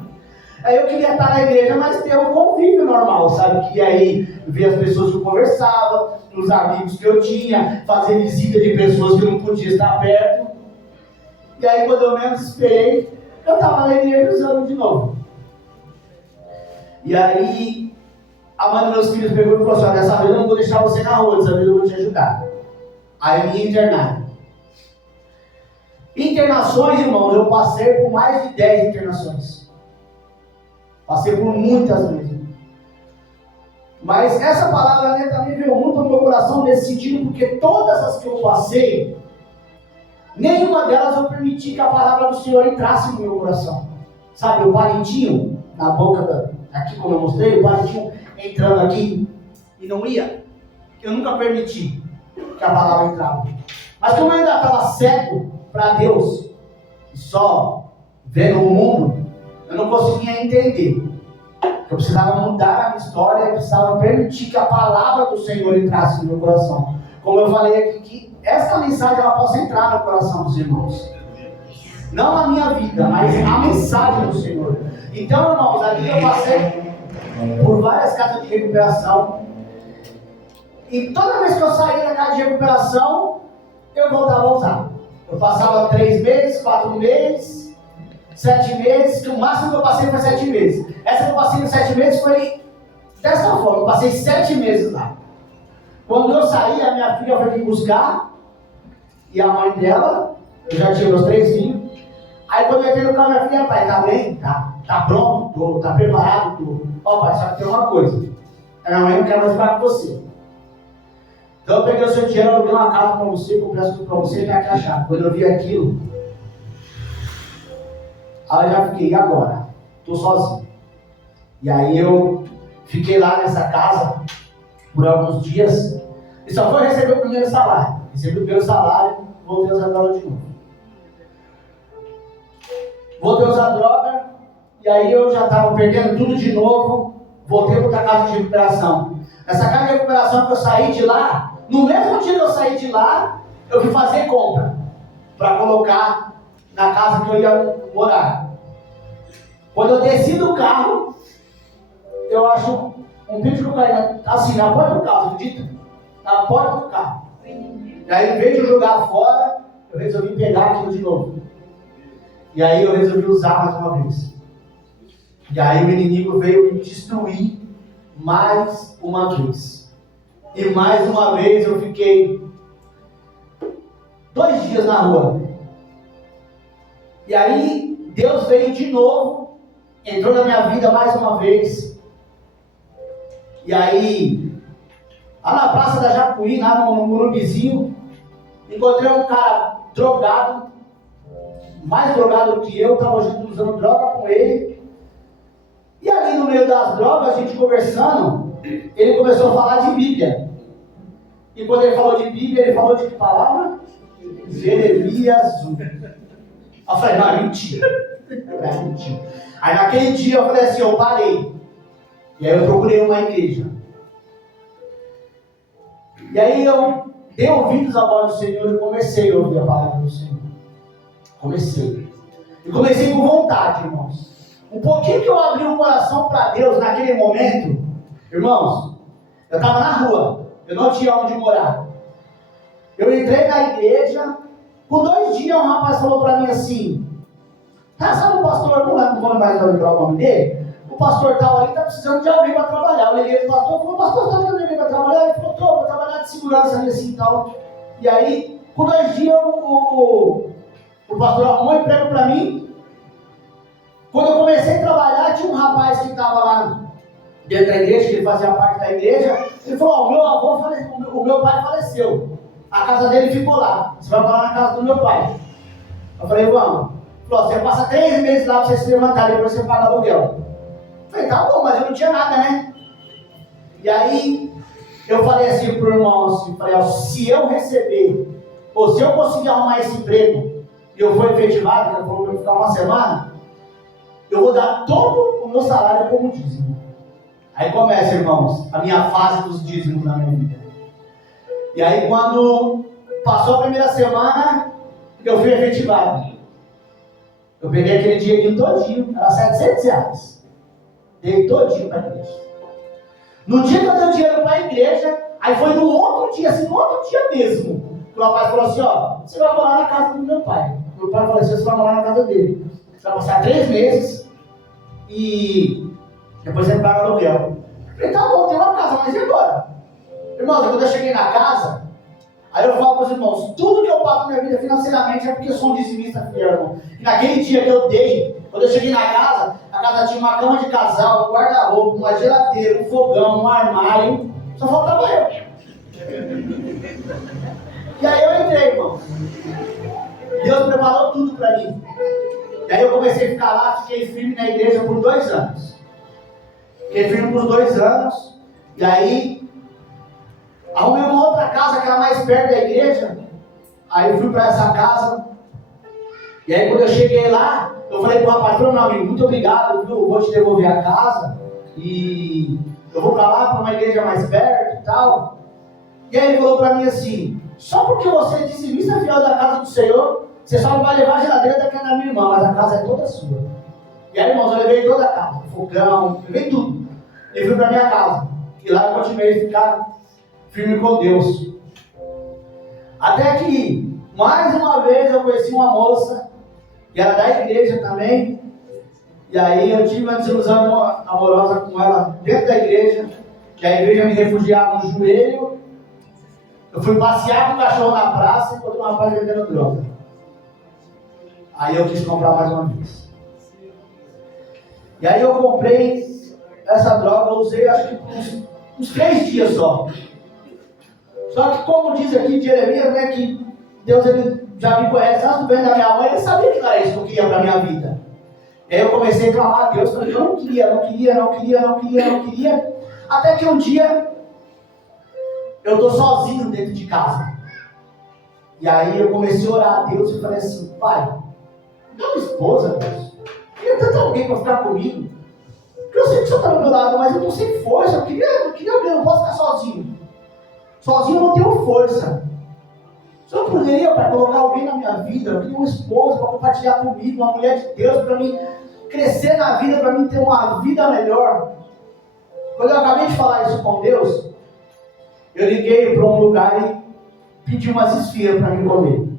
Aí eu queria estar na igreja, mas ter um convívio normal, sabe? Que aí ver as pessoas que eu conversava, os amigos que eu tinha, fazer visita de pessoas que eu não podia estar perto. E aí quando eu menos esperei, eu estava na igreja usando de novo. E aí a mãe dos meus filhos pegou e falou assim, dessa vez eu não vou deixar você na rua, dessa vez eu vou te ajudar. Aí eu me ia internar. Internações, irmãos, eu passei por mais de 10 internações. Passei por muitas mesmo. Mas essa palavra, né, também veio muito no meu coração nesse sentido, porque todas as que eu passei, nenhuma delas eu permiti que a palavra do Senhor entrasse no meu coração. Sabe, o palitinho na boca, aqui como eu mostrei, o palitinho entrando aqui e não ia. Eu nunca permiti que a palavra entrava. Mas como eu ainda estava cego para Deus, e só vendo o mundo, eu não conseguia entender. Eu precisava mudar a minha história, eu precisava permitir que a palavra do Senhor entrasse no meu coração. Como eu falei aqui, que essa mensagem ela possa entrar no coração dos irmãos. Não a minha vida, mas a mensagem do Senhor. Então, irmãos, aqui eu passei por várias casas de recuperação. E toda vez que eu saía da casa de recuperação, eu voltava a usar. Eu passava 3 meses, 4 meses, 7 meses, que o máximo que eu passei foi 7 meses. Essa que eu passei nos 7 meses foi dessa forma, eu passei 7 meses lá. Quando eu saí, a minha filha foi me buscar, e a mãe dela, eu já tinha meus 3 filhos. Aí quando eu entrei no carro, minha filha, pai, tá bem? Tá pronto? Tô, tá preparado? Tô. Ó, pai, só que tem uma coisa. A minha mãe não quer mais ficar com você. Então eu peguei o seu dinheiro, aluguei uma casa para você, comprei tudo para você e tá aqui a chave. Quando eu vi aquilo, aí eu já fiquei, e agora? Tô sozinho. E aí eu fiquei lá nessa casa por alguns dias e só foi receber o primeiro salário. Recebi o primeiro salário, voltei a usar droga de novo. Voltei a usar droga e aí eu já estava perdendo tudo de novo. Voltei para outra casa de recuperação. Essa casa de recuperação que eu saí de lá, no mesmo dia que eu saí de lá, eu fui fazer compra para colocar na casa que eu ia morar. Quando eu desci do carro, eu acho um bicho que eu caí assim, na porta do carro, acredita? Na porta do carro. E aí, em vez de eu jogar fora, eu resolvi pegar aquilo de novo. E aí eu resolvi usar mais uma vez. E aí o inimigo veio me destruir mais uma vez. E mais uma vez eu fiquei 2 dias na rua. E aí Deus veio de novo, entrou na minha vida mais uma vez. E aí, lá na Praça da Jacuí, lá no Morumbizinho, encontrei um cara drogado, mais drogado do que eu, estava usando droga com ele. E ali no meio das drogas, a gente conversando, ele começou a falar de Bíblia. E quando ele falou de Bíblia, ele falou de que palavra? Jeremias 1. Eu falei, não, é mentira. É mentira. Aí naquele dia eu falei assim, eu parei. E aí eu procurei uma igreja. E aí eu dei ouvidos à voz do Senhor e comecei a ouvir a palavra do Senhor. Comecei. E comecei com vontade, irmãos. Um pouquinho que eu abri o coração para Deus naquele momento, irmãos, eu estava na rua, eu não tinha onde morar. Eu entrei na igreja, por 2 dias um rapaz falou para mim assim, sabe o pastor, não vou mais lembrar o nome dele, o pastor tal ali está precisando de alguém para trabalhar. Eu liguei para o pastor, falei, pastor, está precisando de alguém para trabalhar? Ele falou, vou trabalhar de segurança ali assim e tal. E aí, por 2 dias o pastor arrumou um emprego para mim. Quando eu comecei a trabalhar, tinha um rapaz que estava lá dentro da igreja, que ele fazia parte da igreja. Ele falou, o meu pai faleceu. A casa dele ficou lá. Você vai morar na casa do meu pai. Eu falei, vamos. Ele falou, você passa 3 meses lá para você se levantar, depois você paga aluguel. Eu falei, tá bom, mas eu não tinha nada, né? E aí, eu falei assim pro irmão, assim, falei, ó, se eu receber, ou se eu conseguir arrumar esse emprego, e eu for efetivado, que eu vou ficar uma semana, eu vou dar todo o meu salário como dízimo. Aí começa, irmãos, a minha fase dos dízimos na minha vida. E aí quando passou a primeira semana, eu fui efetivado. Eu peguei aquele dinheirinho todinho, era R$700. Dei todinho para a igreja. No dia que eu dei o dinheiro para a igreja, aí foi no outro dia, assim, no outro dia mesmo, que o rapaz falou assim, ó, você vai morar na casa do meu pai. Meu pai falou assim, você vai morar na casa dele. Você vai passar 3 meses e depois você paga aluguel. Eu falei, tá bom, tem uma casa, mas e agora? Irmãos, quando eu cheguei na casa, aí eu falo para os irmãos, tudo que eu pago na minha vida financeiramente é porque eu sou um dizimista fiel, irmão. E naquele dia que eu dei, quando eu cheguei na casa, a casa tinha uma cama de casal, um guarda-roupa, uma geladeira, um fogão, um armário, só faltava eu. E aí eu entrei, irmão. Deus preparou tudo para mim. E aí eu comecei a ficar lá, fiquei firme na igreja por 2 anos. Fiquei firme por 2 anos. E aí, arrumei uma outra casa que era mais perto da igreja. Aí eu fui para essa casa. E aí quando eu cheguei lá, eu falei para o rapaz, meu amigo, muito obrigado, viu? Eu vou te devolver a casa. E eu vou para lá, para uma igreja mais perto e tal. E aí ele falou para mim assim, só porque você é dizimista fiel da casa do Senhor, você só não vai levar a geladeira daqui da minha irmã, mas a casa é toda sua. E aí, irmãos, eu levei toda a casa, fogão, levei tudo. E fui para minha casa. E lá eu continuei a ficar firme com Deus. Até que, mais uma vez, eu conheci uma moça, que era da igreja também. E aí eu tive uma desilusão amorosa com ela dentro da igreja, que a igreja me refugiava no joelho. Eu fui passear com o cachorro na praça e encontrei um rapaz vendendo droga. Aí eu quis comprar mais uma vez. E aí eu comprei essa droga, eu usei acho que uns 3 dias só. Só que como diz aqui Jeremias, né, que Deus ele já me conhece, antes do bem da minha mãe, ele sabia que não era isso que eu queria para a minha vida. E aí eu comecei a clamar a Deus, falei, eu não queria. Até que um dia, eu estou sozinho dentro de casa. E aí eu comecei a orar a Deus e falei assim, pai, dá uma esposa, Deus. Eu queria tanto alguém para ficar comigo. Porque eu sei que o senhor está do meu lado, mas eu estou sem força. Eu queria alguém, eu não posso ficar sozinho. Sozinho eu não tenho força. O senhor poderia, para colocar alguém na minha vida, eu queria uma esposa para compartilhar comigo, uma mulher de Deus, para mim crescer na vida, para mim ter uma vida melhor. Quando eu acabei de falar isso com Deus, eu liguei para um lugar e pedi umas esfirras para mim comer.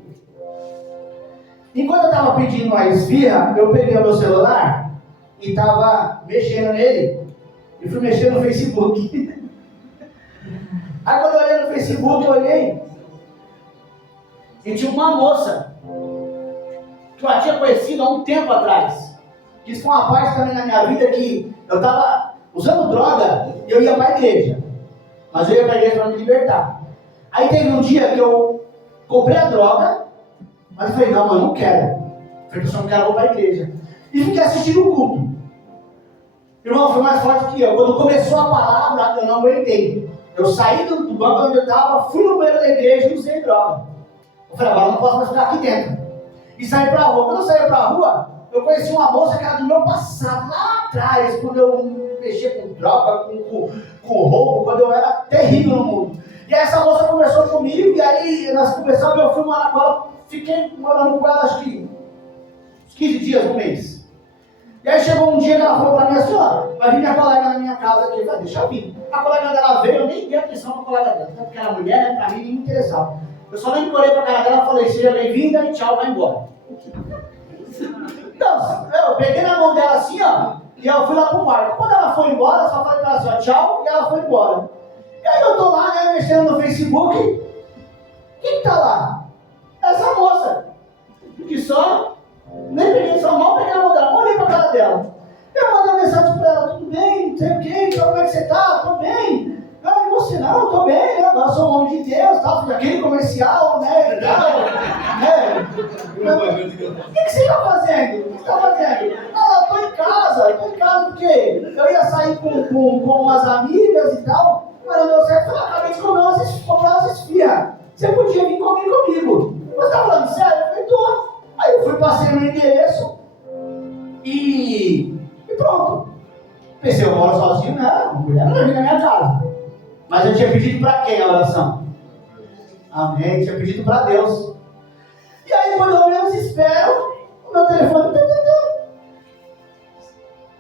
Enquanto eu estava pedindo uma esfirra, eu peguei o meu celular e estava mexendo nele e fui mexer no Facebook. Aí quando eu olhei no Facebook, eu olhei e tinha uma moça que eu já tinha conhecido há um tempo atrás. Isso foi uma parte também na minha vida que eu estava usando droga e eu ia para a igreja. Mas eu ia para a igreja para me libertar. Aí teve um dia que eu comprei a droga, mas eu falei, não, eu não quero. Eu falei, eu só não quero, vou para a igreja. E fiquei assistindo o culto. Irmão, foi mais forte que eu. Quando começou a palavra, eu não aguentei. Eu saí do banco onde eu estava, fui no banheiro da igreja e usei droga. Eu falei, agora eu não posso mais ficar aqui dentro. E saí para a rua. Quando eu saí para a rua, eu conheci uma moça que era do meu passado, lá atrás, quando eu mexia com droga, com roubo, quando eu era terrível no mundo. E aí essa moça conversou comigo, e aí nós conversamos, eu fui morar com ela, fiquei morando com ela acho que uns 15 dias, um mês. E aí chegou um dia que ela falou para mim assim, ó, vai vir minha colega na minha casa aqui. Eu falei, deixa eu vir. A colega dela veio, eu nem dei atenção para a colega dela, porque era mulher, né, para mim nem me interessava. Eu só nem olhei para a cara dela e falei, seja bem-vinda e tchau, vai embora. Então, eu peguei na mão dela assim, ó, e eu fui lá pro quarto. Quando ela foi embora, eu só falei para ela assim, ó, tchau, e ela foi embora. E aí eu tô lá, né, mexendo no Facebook. Quem tá lá? Essa moça. Que só, nem peguei, só mal peguei na mão dela, olhei pra cara dela. Eu mandei mensagem pra ela, tudo bem, não sei o quê, então como é que você tá? Tô bem. Ah, e você não, tô bem, eu sou um homem de Deus, tal, aquele comercial, né, e tal, né. O que você tá fazendo? O que você tá fazendo? Ah, eu tô em casa porque eu ia sair com umas amigas e tal, mas não deu certo, eu acabei de comer umas esfirras. Você podia vir comigo. Você tá falando sério? Eu falei, tô. Aí eu fui, passei no endereço e pronto. Pensei, eu moro sozinho, né? A mulher não vai vir na minha casa. Mas eu tinha pedido para quem a oração? Amém, eu tinha pedido para Deus. E aí quando eu menos espero, o meu telefone...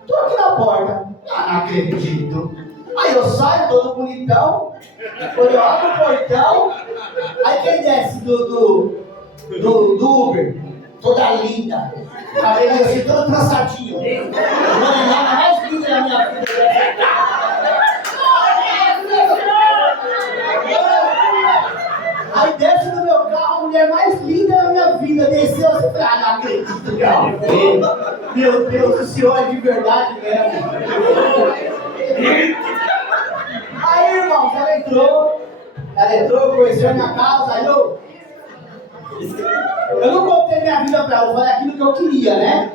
Estou aqui na porta. Ah, não acredito. Aí eu saio todo bonitão, quando eu abro o portão, aí quem desce do Uber, toda linda, cabelo assim, todo trançadinho, a mais linda da minha vida. Aí desce do meu carro, a mulher mais linda da minha vida, desceu assim, ah, não acredito, cara. Meu Deus, o senhor é de verdade mesmo. Aí, irmão, ela entrou, conheceu a minha casa, aí eu não contei minha vida pra ela, eu falei aquilo que eu queria, né?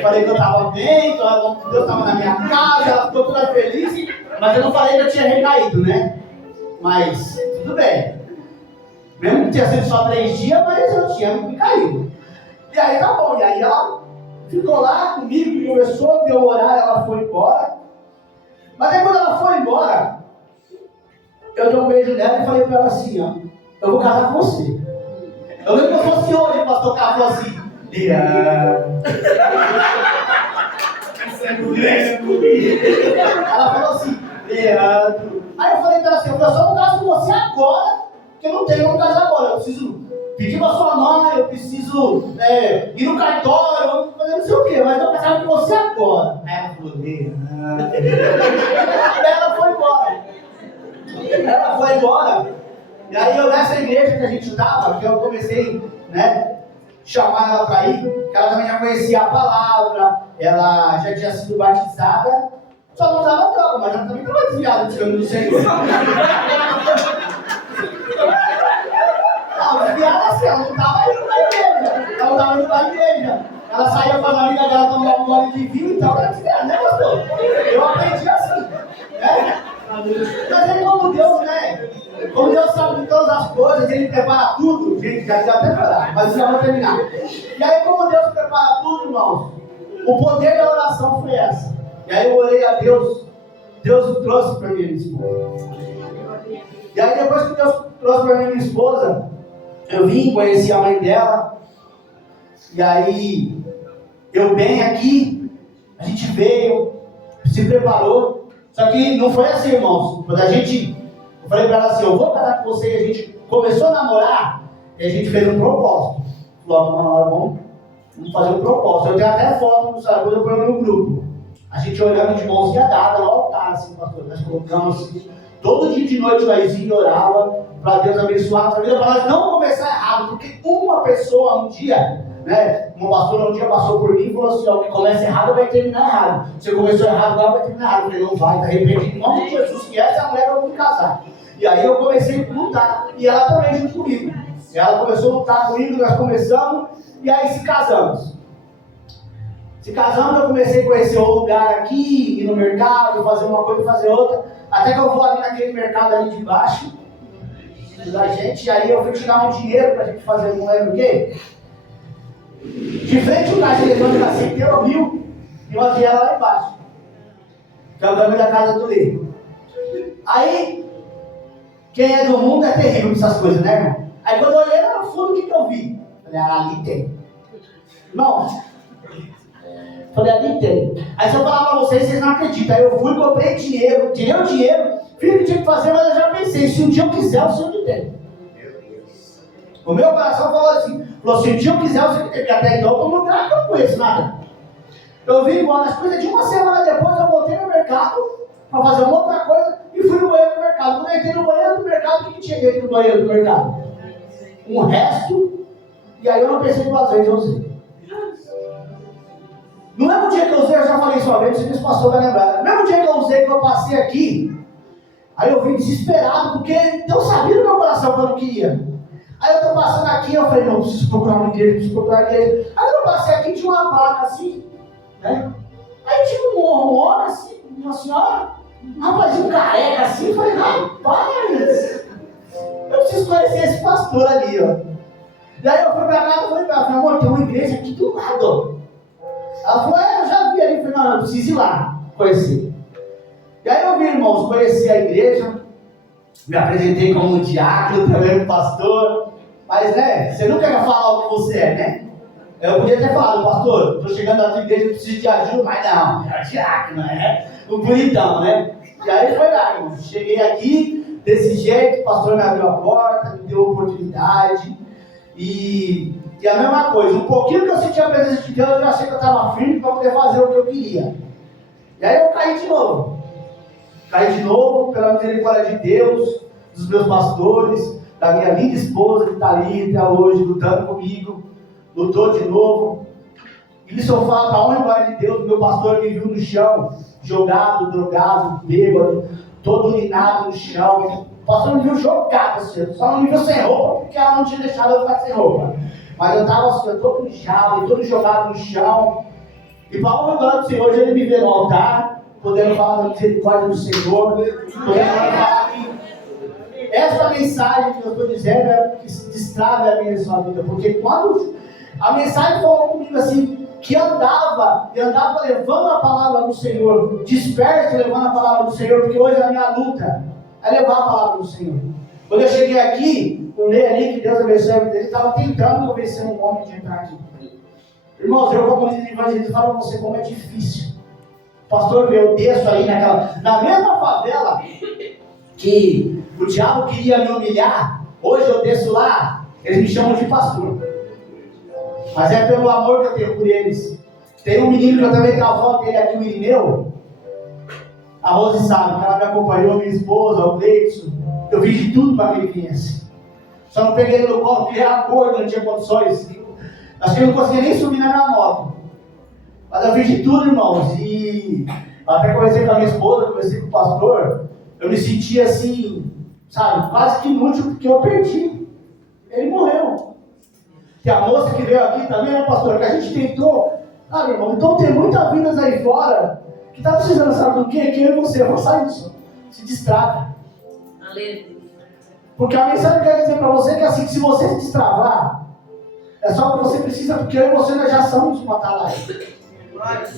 Falei que eu tava bem, que Deus tava na minha casa, ela ficou toda feliz, mas eu não falei que eu tinha recaído, né? Mas, tudo bem. Mesmo que tinha sido só 3 dias, mas eu tinha me caído. E aí tá bom, e aí ela ficou lá comigo, conversou, deu o horário, ela foi embora. Mas aí quando ela foi embora, eu dei um beijo nela e falei pra ela assim, ó, eu vou casar com você. Eu lembro que eu fosse hoje, o pastor Carlos falou assim, ela falou assim, Leandro. Aí eu falei pra ela assim, eu só não caso com você agora, porque eu não tenho como casar agora. Eu preciso pedir pra sua mãe, eu preciso ir no cartório, eu vou fazer não sei o quê, mas eu vou casar com você agora. Aí ela falou, Leandro. Aí ela foi embora. E aí eu nessa igreja que a gente estava, que eu comecei, né, chamar ela para ir, que ela também já conhecia a palavra, ela já tinha sido batizada, só não usava droga, mas ela também estava desviada do caminho do Senhor. Não, desviada assim, ela não estava indo para a igreja, Ela saía com as amigas dela tomar um gole de vinho e tal, ela desviada, né, pastor? Eu aprendi assim, né? Mas é como Deus, né? Como Deus sabe de todas as coisas, Ele prepara tudo. Gente, já até falar, mas já vou terminar. E aí, como Deus prepara tudo, irmãos, o poder da oração foi essa. E aí eu orei a Deus, Deus trouxe para mim minha esposa. E aí depois que Deus trouxe para mim minha esposa, eu vim, conheci a mãe dela. E aí, eu bem aqui, a gente veio, se preparou. Só que não foi assim, irmãos. Quando eu falei para ela assim, eu vou casar com você, e a gente começou a namorar, e a gente fez um propósito. Falou, hora, vamos fazer um propósito. Eu tenho até foto no sábado, eu ponho no meu grupo. A gente orando de mãozinha dada no altar, assim, pastor. Nós colocamos assim, todo dia de noite nós ia e orava para Deus abençoar a nossa vida, para nós não começar errado, porque uma pessoa um dia né? Uma pastora um dia passou por mim e falou assim, ó, o que começa errado vai terminar errado. Você começou errado, agora vai terminar errado. Eu falei, não vai, tá arrependido. Em nome de Jesus, que essa mulher eu vou me casar. E aí eu comecei a lutar, e ela também junto comigo. E ela começou a lutar comigo, nós começamos, e aí se casamos. Se casamos, eu comecei a conhecer um lugar aqui, ir no mercado, fazer uma coisa, fazer outra. Até que eu vou ali naquele mercado ali de baixo, da gente, e aí eu fui tirar um dinheiro pra gente fazer, não lembro o quê. De frente o caixa eletrônico assim, inteiro viu, e uma viela lá embaixo. Que é o caminho da casa do Lê. Aí, quem é do mundo é terrível com essas coisas, né, irmão? Aí quando eu olhei lá no fundo, o que eu vi? Falei, ali tem. Irmão, falei, ali tem. Aí se eu falar pra vocês não acreditam. Aí eu fui, comprei dinheiro, tirei o dinheiro, fiz o que tinha que fazer, mas eu já pensei, se um dia eu quiser, eu sei onde tem. O meu coração falou assim, se um dia eu quiser, eu sei onde tem, porque até então eu tô num lugar que eu não conheço nada. Eu vim embora, as coisas de uma semana depois, eu voltei no mercado, para fazer uma outra coisa, e fui no banheiro do mercado. Quando eu entrei no banheiro do mercado, o que tinha dentro do banheiro do mercado? Um resto, e aí eu não pensei duas vezes, eu usei. No mesmo dia que eu usei, eu já falei isso uma vez, não sei se o pastor vai lembrar. No mesmo dia que eu usei, que eu passei aqui, aí eu vim desesperado, porque Deus sabia no meu coração que eu não queria. Aí eu tô passando aqui, eu falei, não, preciso procurar uma igreja, preciso procurar uma igreja. Aí eu passei aqui, tinha uma placa assim, né? Aí tinha um homem assim, uma senhora, um rapazinho careca assim, eu falei, rapaz, eu preciso conhecer esse pastor ali, ó. E aí eu fui pra casa, falei pra ela, amor, tem uma igreja aqui do lado, ó. Ela falou, eu já vi ali, eu falei, não, eu preciso ir lá, conhecer. E aí eu vi, irmãos, conheci a igreja, me apresentei como um diácono, também um pastor, mas né, você nunca quer falar o que você é, né? Eu podia ter falado, pastor, estou chegando na tua igreja, preciso de ajuda, mas não, é diácono, né? O bonitão, né? E aí foi lá, irmão, cheguei aqui, desse jeito, o pastor me abriu a porta, me deu oportunidade, e a mesma coisa, um pouquinho que eu senti a presença de Deus, eu já achei que eu estava firme para poder fazer o que eu queria. E aí eu caí de novo. Caí de novo pela misericórdia de Deus, dos meus pastores, da minha linda esposa que está ali até hoje, lutando comigo, lutou de novo. Isso eu falo para a honra e glória de Deus, meu pastor me viu no chão, jogado, drogado, bêbado, todo urinado no chão. O pastor me viu jogado assim, só não me viu sem roupa, porque ela não tinha deixado eu ficar sem roupa. Mas eu estava assim, todo mijado, todo jogado no chão. E para a honra e glória do Senhor, hoje ele me vê no altar, podendo falar da misericórdia do Senhor, podendo falar que essa mensagem que eu estou dizendo é que destrave a minha sua vida, porque quando a mensagem falou comigo assim, que andava levando a palavra do Senhor, disperso levando a palavra do Senhor, porque hoje a minha luta é levar a palavra do Senhor. Quando eu cheguei aqui, o Ney ali, que Deus abençoe, ele estava tentando convencer um homem de entrar aqui. Irmãos, eu como líder de evangelismo falo para você como é difícil. Pastor, eu desço ali na mesma favela que o diabo queria me humilhar, hoje eu desço lá, eles me chamam de pastor. Mas é pelo amor que eu tenho por eles. Tem um menino que eu também tenho a foto dele aqui, o Irineu. A Rose sabe, que ela me acompanhou, minha esposa, o Leidson. Eu fiz de tudo para que ele viesse. Só não peguei ele no colo, porque era gordo, não tinha condições. Acho que eu não conseguia nem subir na minha moto. Mas eu fiz de tudo, irmãos. E até conversei com a minha esposa, conversei com o pastor. Eu me senti assim, sabe, quase que inútil, porque eu perdi. Ele morreu. Que a moça que veio aqui também, né, pastor? Que a gente tentou. Ah, meu irmão, então tem muitas vidas aí fora que está precisando, sabe do quê? Que eu e você vamos sair disso. Se destrava. Aleluia. Porque a mensagem que eu quero dizer para você é que assim, que se você se destravar, é só o que você precisa, porque eu e você nós já somos uma atalaia.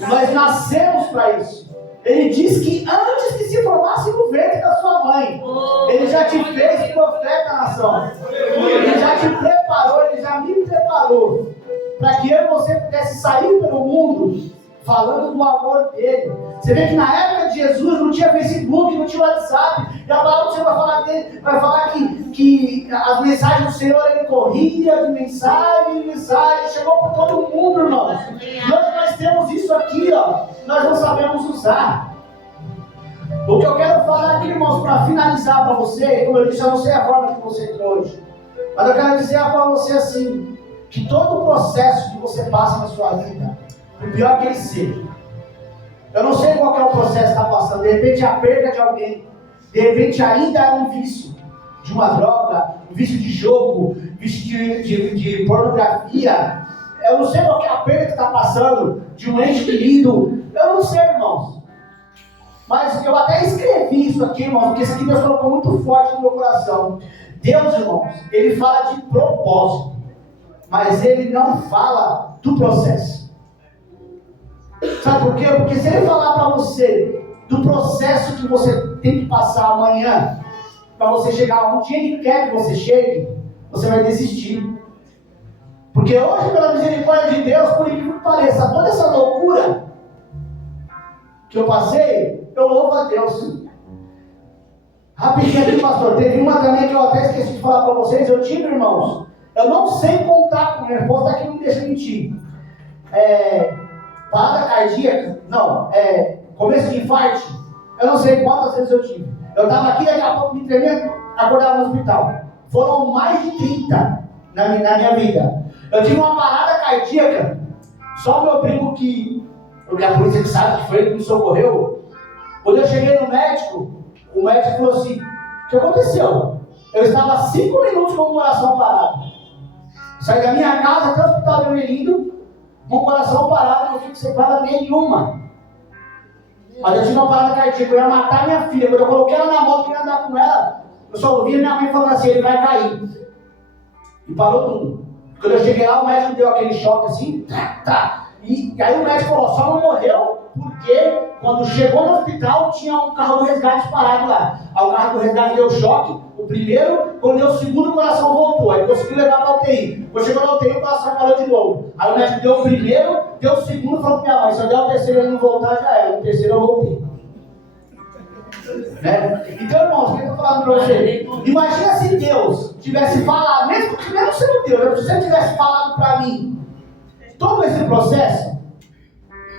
Nós nascemos para isso. Ele diz que antes que se formasse no ventre da sua mãe, ele já te fez profeta na nação. Ele já te preparou, ele já me preparou para que eu e você pudesse sair pelo mundo falando do amor dele. Você vê que na época de Jesus não tinha Facebook, não tinha WhatsApp, e a palavra do Senhor vai falar dele, vai falar que as mensagens do Senhor ele corria de mensagem em mensagem, chegou para todo mundo, irmãos. E hoje nós temos isso aqui, ó, nós não sabemos usar. O que eu quero falar aqui, irmãos, para finalizar para você, como eu disse, eu não sei a forma que você entrou hoje, mas eu quero dizer para você assim, que todo o processo que você passa na sua vida, por pior que ele seja, eu não sei qual que é o processo que está passando, de repente a perda de alguém, de repente ainda é um vício de uma droga, um vício de jogo, vício de pornografia, eu não sei qual que é a perda que está passando de um ente querido, eu não sei, irmãos. Mas eu até escrevi isso aqui, irmãos, porque isso aqui Deus colocou muito forte no meu coração. Deus, irmãos, Ele fala de propósito, mas Ele não fala do processo. Sabe por quê? Porque se Ele falar para você do processo que você tem que passar amanhã, para você chegar onde Ele quer que você chegue, você vai desistir. Porque hoje, pela misericórdia de Deus, por incrível que pareça, toda essa loucura que eu passei, eu louvo a Deus. Rapidinho aqui, pastor, teve uma também que eu até esqueci de falar para vocês. Eu tive, irmãos, eu não sei contar com minha resposta, aqui não me deixa mentir. Parada cardíaca, não, começo de infarto, eu não sei quantas vezes eu tive. Eu estava aqui, daqui a pouco me tremendo, acordava no hospital. Foram mais de 30 na minha vida. Eu tive uma parada cardíaca, só o meu primo porque a polícia que sabe que foi ele que me socorreu. Quando eu cheguei no médico, o médico falou assim: o que aconteceu? Eu estava 5 minutos com o coração parado. Saí da minha casa até o hospital de Bem-vindo, com o coração parado, não fico sem parada nenhuma. Mas eu tive uma parada cardíaca, eu ia matar minha filha. Quando eu coloquei ela na moto, queria andar com ela, eu só ouvia minha mãe falando assim: ele vai cair. E parou tudo. Quando eu cheguei lá, o médico deu aquele choque assim, E aí o médico falou: só não morreu porque quando chegou no hospital tinha um carro do resgate parado lá. Aí o carro do resgate deu choque, o primeiro, quando deu o segundo, o coração voltou. Aí conseguiu levar para a UTI. Quando chegou na UTI, o coração parou de novo. Aí o médico deu o primeiro, deu o segundo, falou para minha mãe: se eu der o terceiro e ele não voltar, já era. O terceiro eu voltei. Né? Então, irmãos, o que eu estou falando para você? Imagina se Deus tivesse falado, mesmo sendo Deus, se Ele tivesse falado para mim todo esse processo,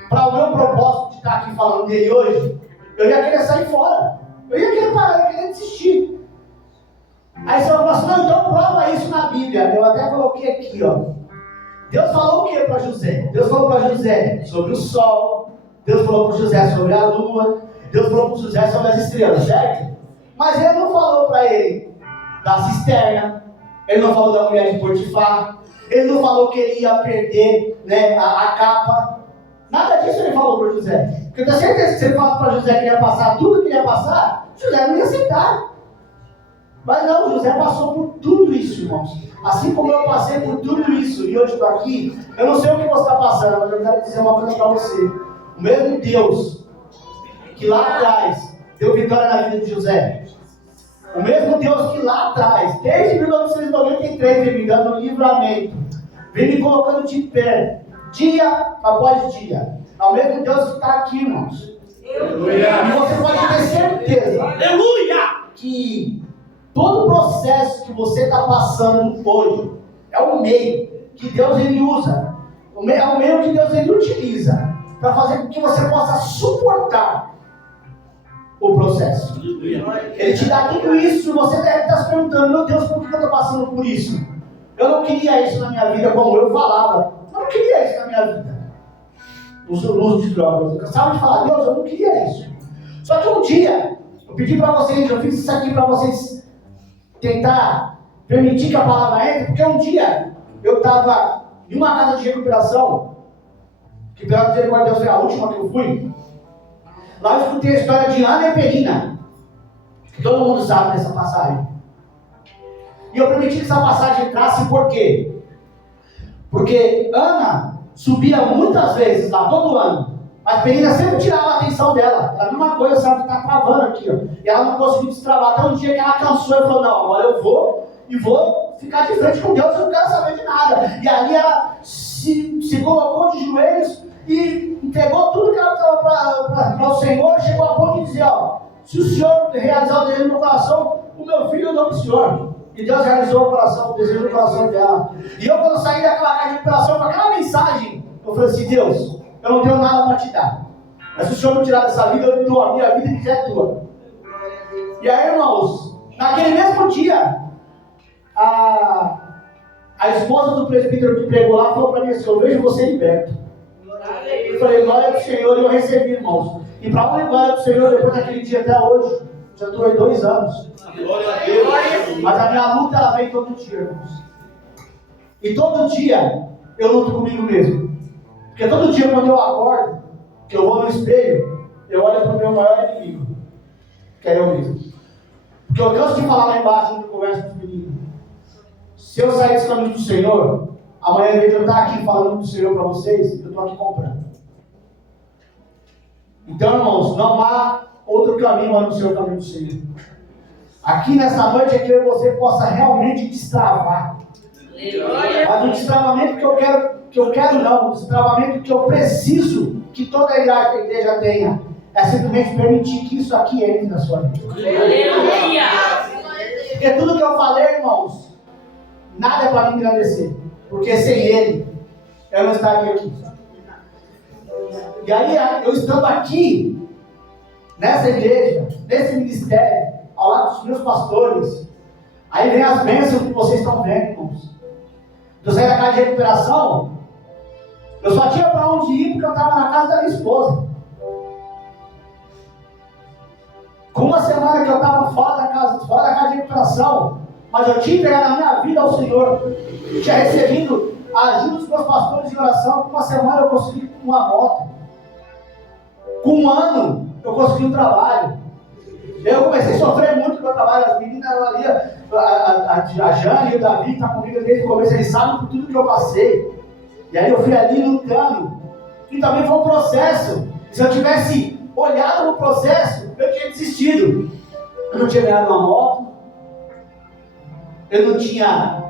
para o meu propósito de estar aqui falando dele hoje, eu ia querer sair fora, eu ia querer parar, eu ia querer desistir. Aí você vai falar assim: não, então prova isso na Bíblia. Eu até coloquei aqui, ó. Deus falou o que para José? Deus falou para José sobre o sol, Deus falou para José sobre a lua, Deus falou para José sobre as estrelas, certo? Mas Ele não falou para ele da cisterna, Ele não falou da mulher de Potifar, Ele não falou que ele ia perder, né, a capa. Nada disso Ele falou para José. Porque eu tenho certeza que se Ele falasse para José que ia passar tudo que ele ia passar, José não ia aceitar. Mas não, José passou por tudo isso, irmãos. Assim como eu passei por tudo isso e hoje estou aqui, eu não sei o que você está passando, mas eu quero dizer uma coisa para você. O mesmo Deus que lá atrás deu vitória na vida de José, o mesmo Deus que lá atrás, desde 1993, vem me dando livramento, vem me colocando de pé, dia após dia, é o mesmo Deus que está aqui, irmãos. E você pode ter certeza, aleluia, que todo o processo que você está passando hoje é o meio que Deus ele usa, é o meio que Deus ele utiliza para fazer com que você possa suportar o processo. Ele te dá tudo isso e você deve estar se perguntando: meu Deus, por que eu estou passando por isso? Eu não queria isso na minha vida, como eu falava. Eu não queria isso na minha vida. O uso de drogas. Eu cansava de falar: Deus, eu não queria isso. Só que um dia, eu pedi para vocês, eu fiz isso aqui para vocês tentar permitir que a palavra entre, porque um dia eu estava em uma casa de recuperação, que pela misericórdia de Deus foi a última que eu fui. Lá eu escutei a história de Ana e Penina, que todo mundo sabe dessa passagem. E eu permiti que essa passagem entrasse por quê? Porque Ana subia muitas vezes lá, todo ano, mas Penina sempre tirava a atenção dela. Era a mesma coisa, sabe, que está travando aqui, ó. E ela não conseguiu destravar. Até um dia que ela cansou e falou: não, agora eu vou ficar de frente com Deus, eu não quero saber de nada. E ali ela se colocou de joelhos e entregou tudo que ela precisava para o Senhor. Chegou a ponto de dizer: ó, se o Senhor realizar o desejo do coração, o meu filho eu dou para o Senhor. E Deus realizou o desejo do coração dela. E eu, quando saí daquela casa de recuperação com aquela mensagem, eu falei assim: Deus, eu não tenho nada para te dar, mas se o Senhor me tirar dessa vida, eu dou a minha vida que já é tua. E aí, irmãos, naquele mesmo dia, a A esposa do presbítero que pregou lá falou para mim assim: eu vejo você liberto. Eu falei, glória do Senhor, e eu recebi, irmãos. E para honra e glória do Senhor, depois daquele dia até hoje, já estou aí 2 anos. Glória a Deus. Mas a minha luta, ela vem todo dia, irmãos. E todo dia eu luto comigo mesmo. Porque todo dia quando eu acordo, que eu vou no espelho, eu olho para o meu maior inimigo, que é eu mesmo. Porque eu canso de falar lá embaixo, quando eu converso com os meninos. Se eu sair desse caminho do Senhor, amanhã, em vez de eu estar aqui falando do Senhor para vocês, eu estou aqui comprando. Então, irmãos, não há outro caminho a não ser o caminho do Senhor. Aqui nessa noite é que eu e você possa realmente destravar. Mas o destravamento que eu quero não, o destravamento que eu preciso que toda a igreja tenha, é simplesmente permitir que isso aqui entre na sua vida. Porque tudo que eu falei, irmãos, nada é para me engrandecer. Porque sem Ele, eu não estaria aqui. E aí, eu estando aqui, nessa igreja, nesse ministério, ao lado dos meus pastores, aí vem as bênçãos que vocês estão vendo, irmãos. Eu saí da casa de recuperação, eu só tinha para onde ir porque eu estava na casa da minha esposa. Com uma semana que eu estava fora da casa de recuperação, mas eu tinha entregado a minha vida ao Senhor, eu tinha recebido a ajuda dos meus pastores de oração. Com uma semana eu consegui uma moto. Com 1 ano eu consegui um trabalho. Eu comecei a sofrer muito no meu trabalho. As meninas ali, a Jane e o Davi, que estão comigo desde o começo, eles sabem por tudo que eu passei. E aí eu fui ali lutando. E também foi um processo. Se eu tivesse olhado no processo, eu tinha desistido. Eu não tinha ganhado uma moto. Eu não tinha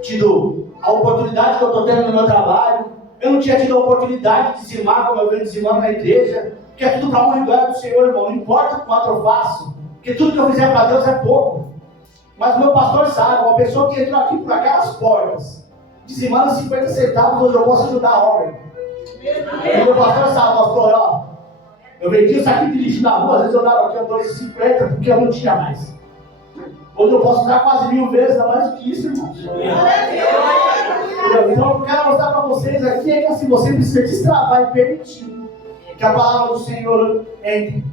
tido a oportunidade que eu estou tendo no meu trabalho. Eu não tinha tido a oportunidade de dizimar como eu venho dizimando na igreja. Porque é tudo para honra e glória do Senhor, irmão. Não importa o quanto eu faço. Porque tudo que eu fizer para Deus é pouco. Mas o meu pastor sabe, uma pessoa que entrou aqui por aquelas portas, dizimando 50 centavos, hoje eu posso ajudar a obra. E o meu pastor sabe, pastor, ó, eu vendi isso aqui de lixo na rua, às vezes eu dava aqui a 2,50 porque eu não tinha mais. Hoje eu posso dar quase 1000 vezes, dá mais do que isso, irmãos. Então eu quero mostrar para vocês aqui é que assim, você precisa destravar e permitir que a palavra do Senhor entre.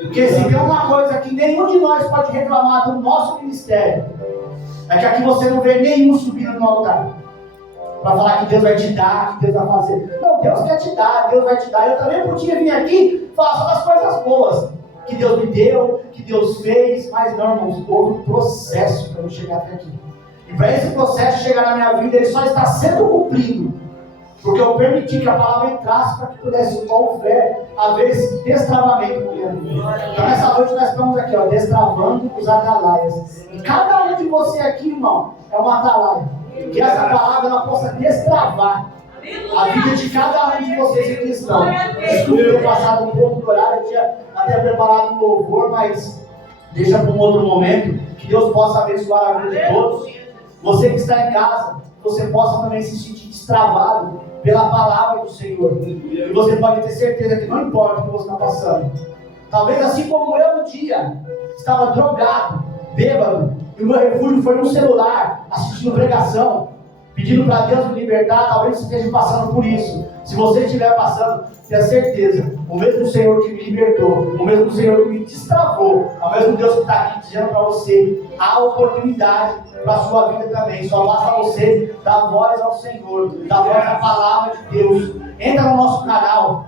Porque se tem uma coisa que nenhum de nós pode reclamar do nosso ministério, é que aqui você não vê nenhum subindo no altar para falar que Deus vai te dar, que Deus vai fazer. Não, Deus quer te dar, Deus vai te dar. Eu também podia vir aqui falar só das coisas boas que Deus me deu, que Deus fez, mas não, irmãos, houve um processo para eu chegar até aqui. E para esse processo chegar na minha vida, ele só está sendo cumprido porque eu permiti que a palavra entrasse para que pudesse haver esse destravamento na minha vida. Então nessa noite nós estamos aqui, ó, destravando os atalaias. E cada um de você aqui, irmão, é uma atalaia. Que essa palavra ela possa destravar a vida de cada um de vocês aqui estão. Desculpe ter passado um pouco do horário, eu tinha até preparado um louvor, mas deixa para um outro momento. Que Deus possa abençoar a vida de todos. Você que está em casa, você possa também se sentir destravado pela palavra do Senhor. E você pode ter certeza que não importa o que você está passando. Talvez assim como eu um dia estava drogado, bêbado, e o meu refúgio foi no celular, assistindo pregação, pedindo para Deus me libertar. Talvez você esteja passando por isso. Se você estiver passando, tenha certeza, o mesmo Senhor que me libertou, o mesmo Senhor que me destravou, é o mesmo Deus que está aqui dizendo para você, há oportunidade para a sua vida também. Só basta você dar voz ao Senhor, dar voz à palavra de Deus. Entra no nosso canal,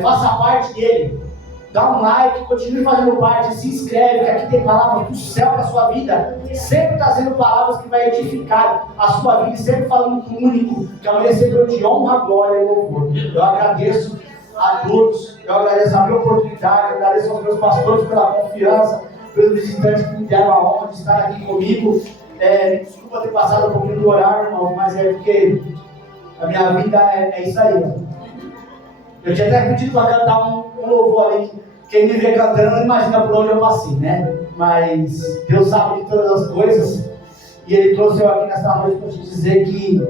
faça parte dele. Dá um like, continue fazendo parte, se inscreve, que aqui tem palavras do céu para a sua vida, sempre trazendo palavras que vai edificar a sua vida, e sempre falando com o único, que é o merecedor de honra, glória e louvor. Eu agradeço a todos, eu agradeço a minha oportunidade, eu agradeço aos meus pastores pela confiança, pelos visitantes que me deram a honra de estar aqui comigo. Desculpa ter passado um pouquinho do horário, irmão, mas é porque a minha vida é isso aí, irmão. Eu tinha até pedido para cantar um louvor ali. Quem me vê cantando não imagina por onde eu passei, né? Mas Deus sabe de todas as coisas. E Ele trouxe eu aqui nesta noite para te dizer que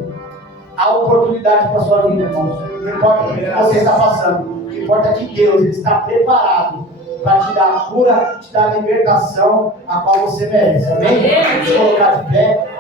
há oportunidade para a sua vida, irmãos. Não importa o que você está passando. O que importa é que Deus Ele está preparado para te dar a cura, te dar a libertação a qual você merece. Amém? Vamos colocar de pé.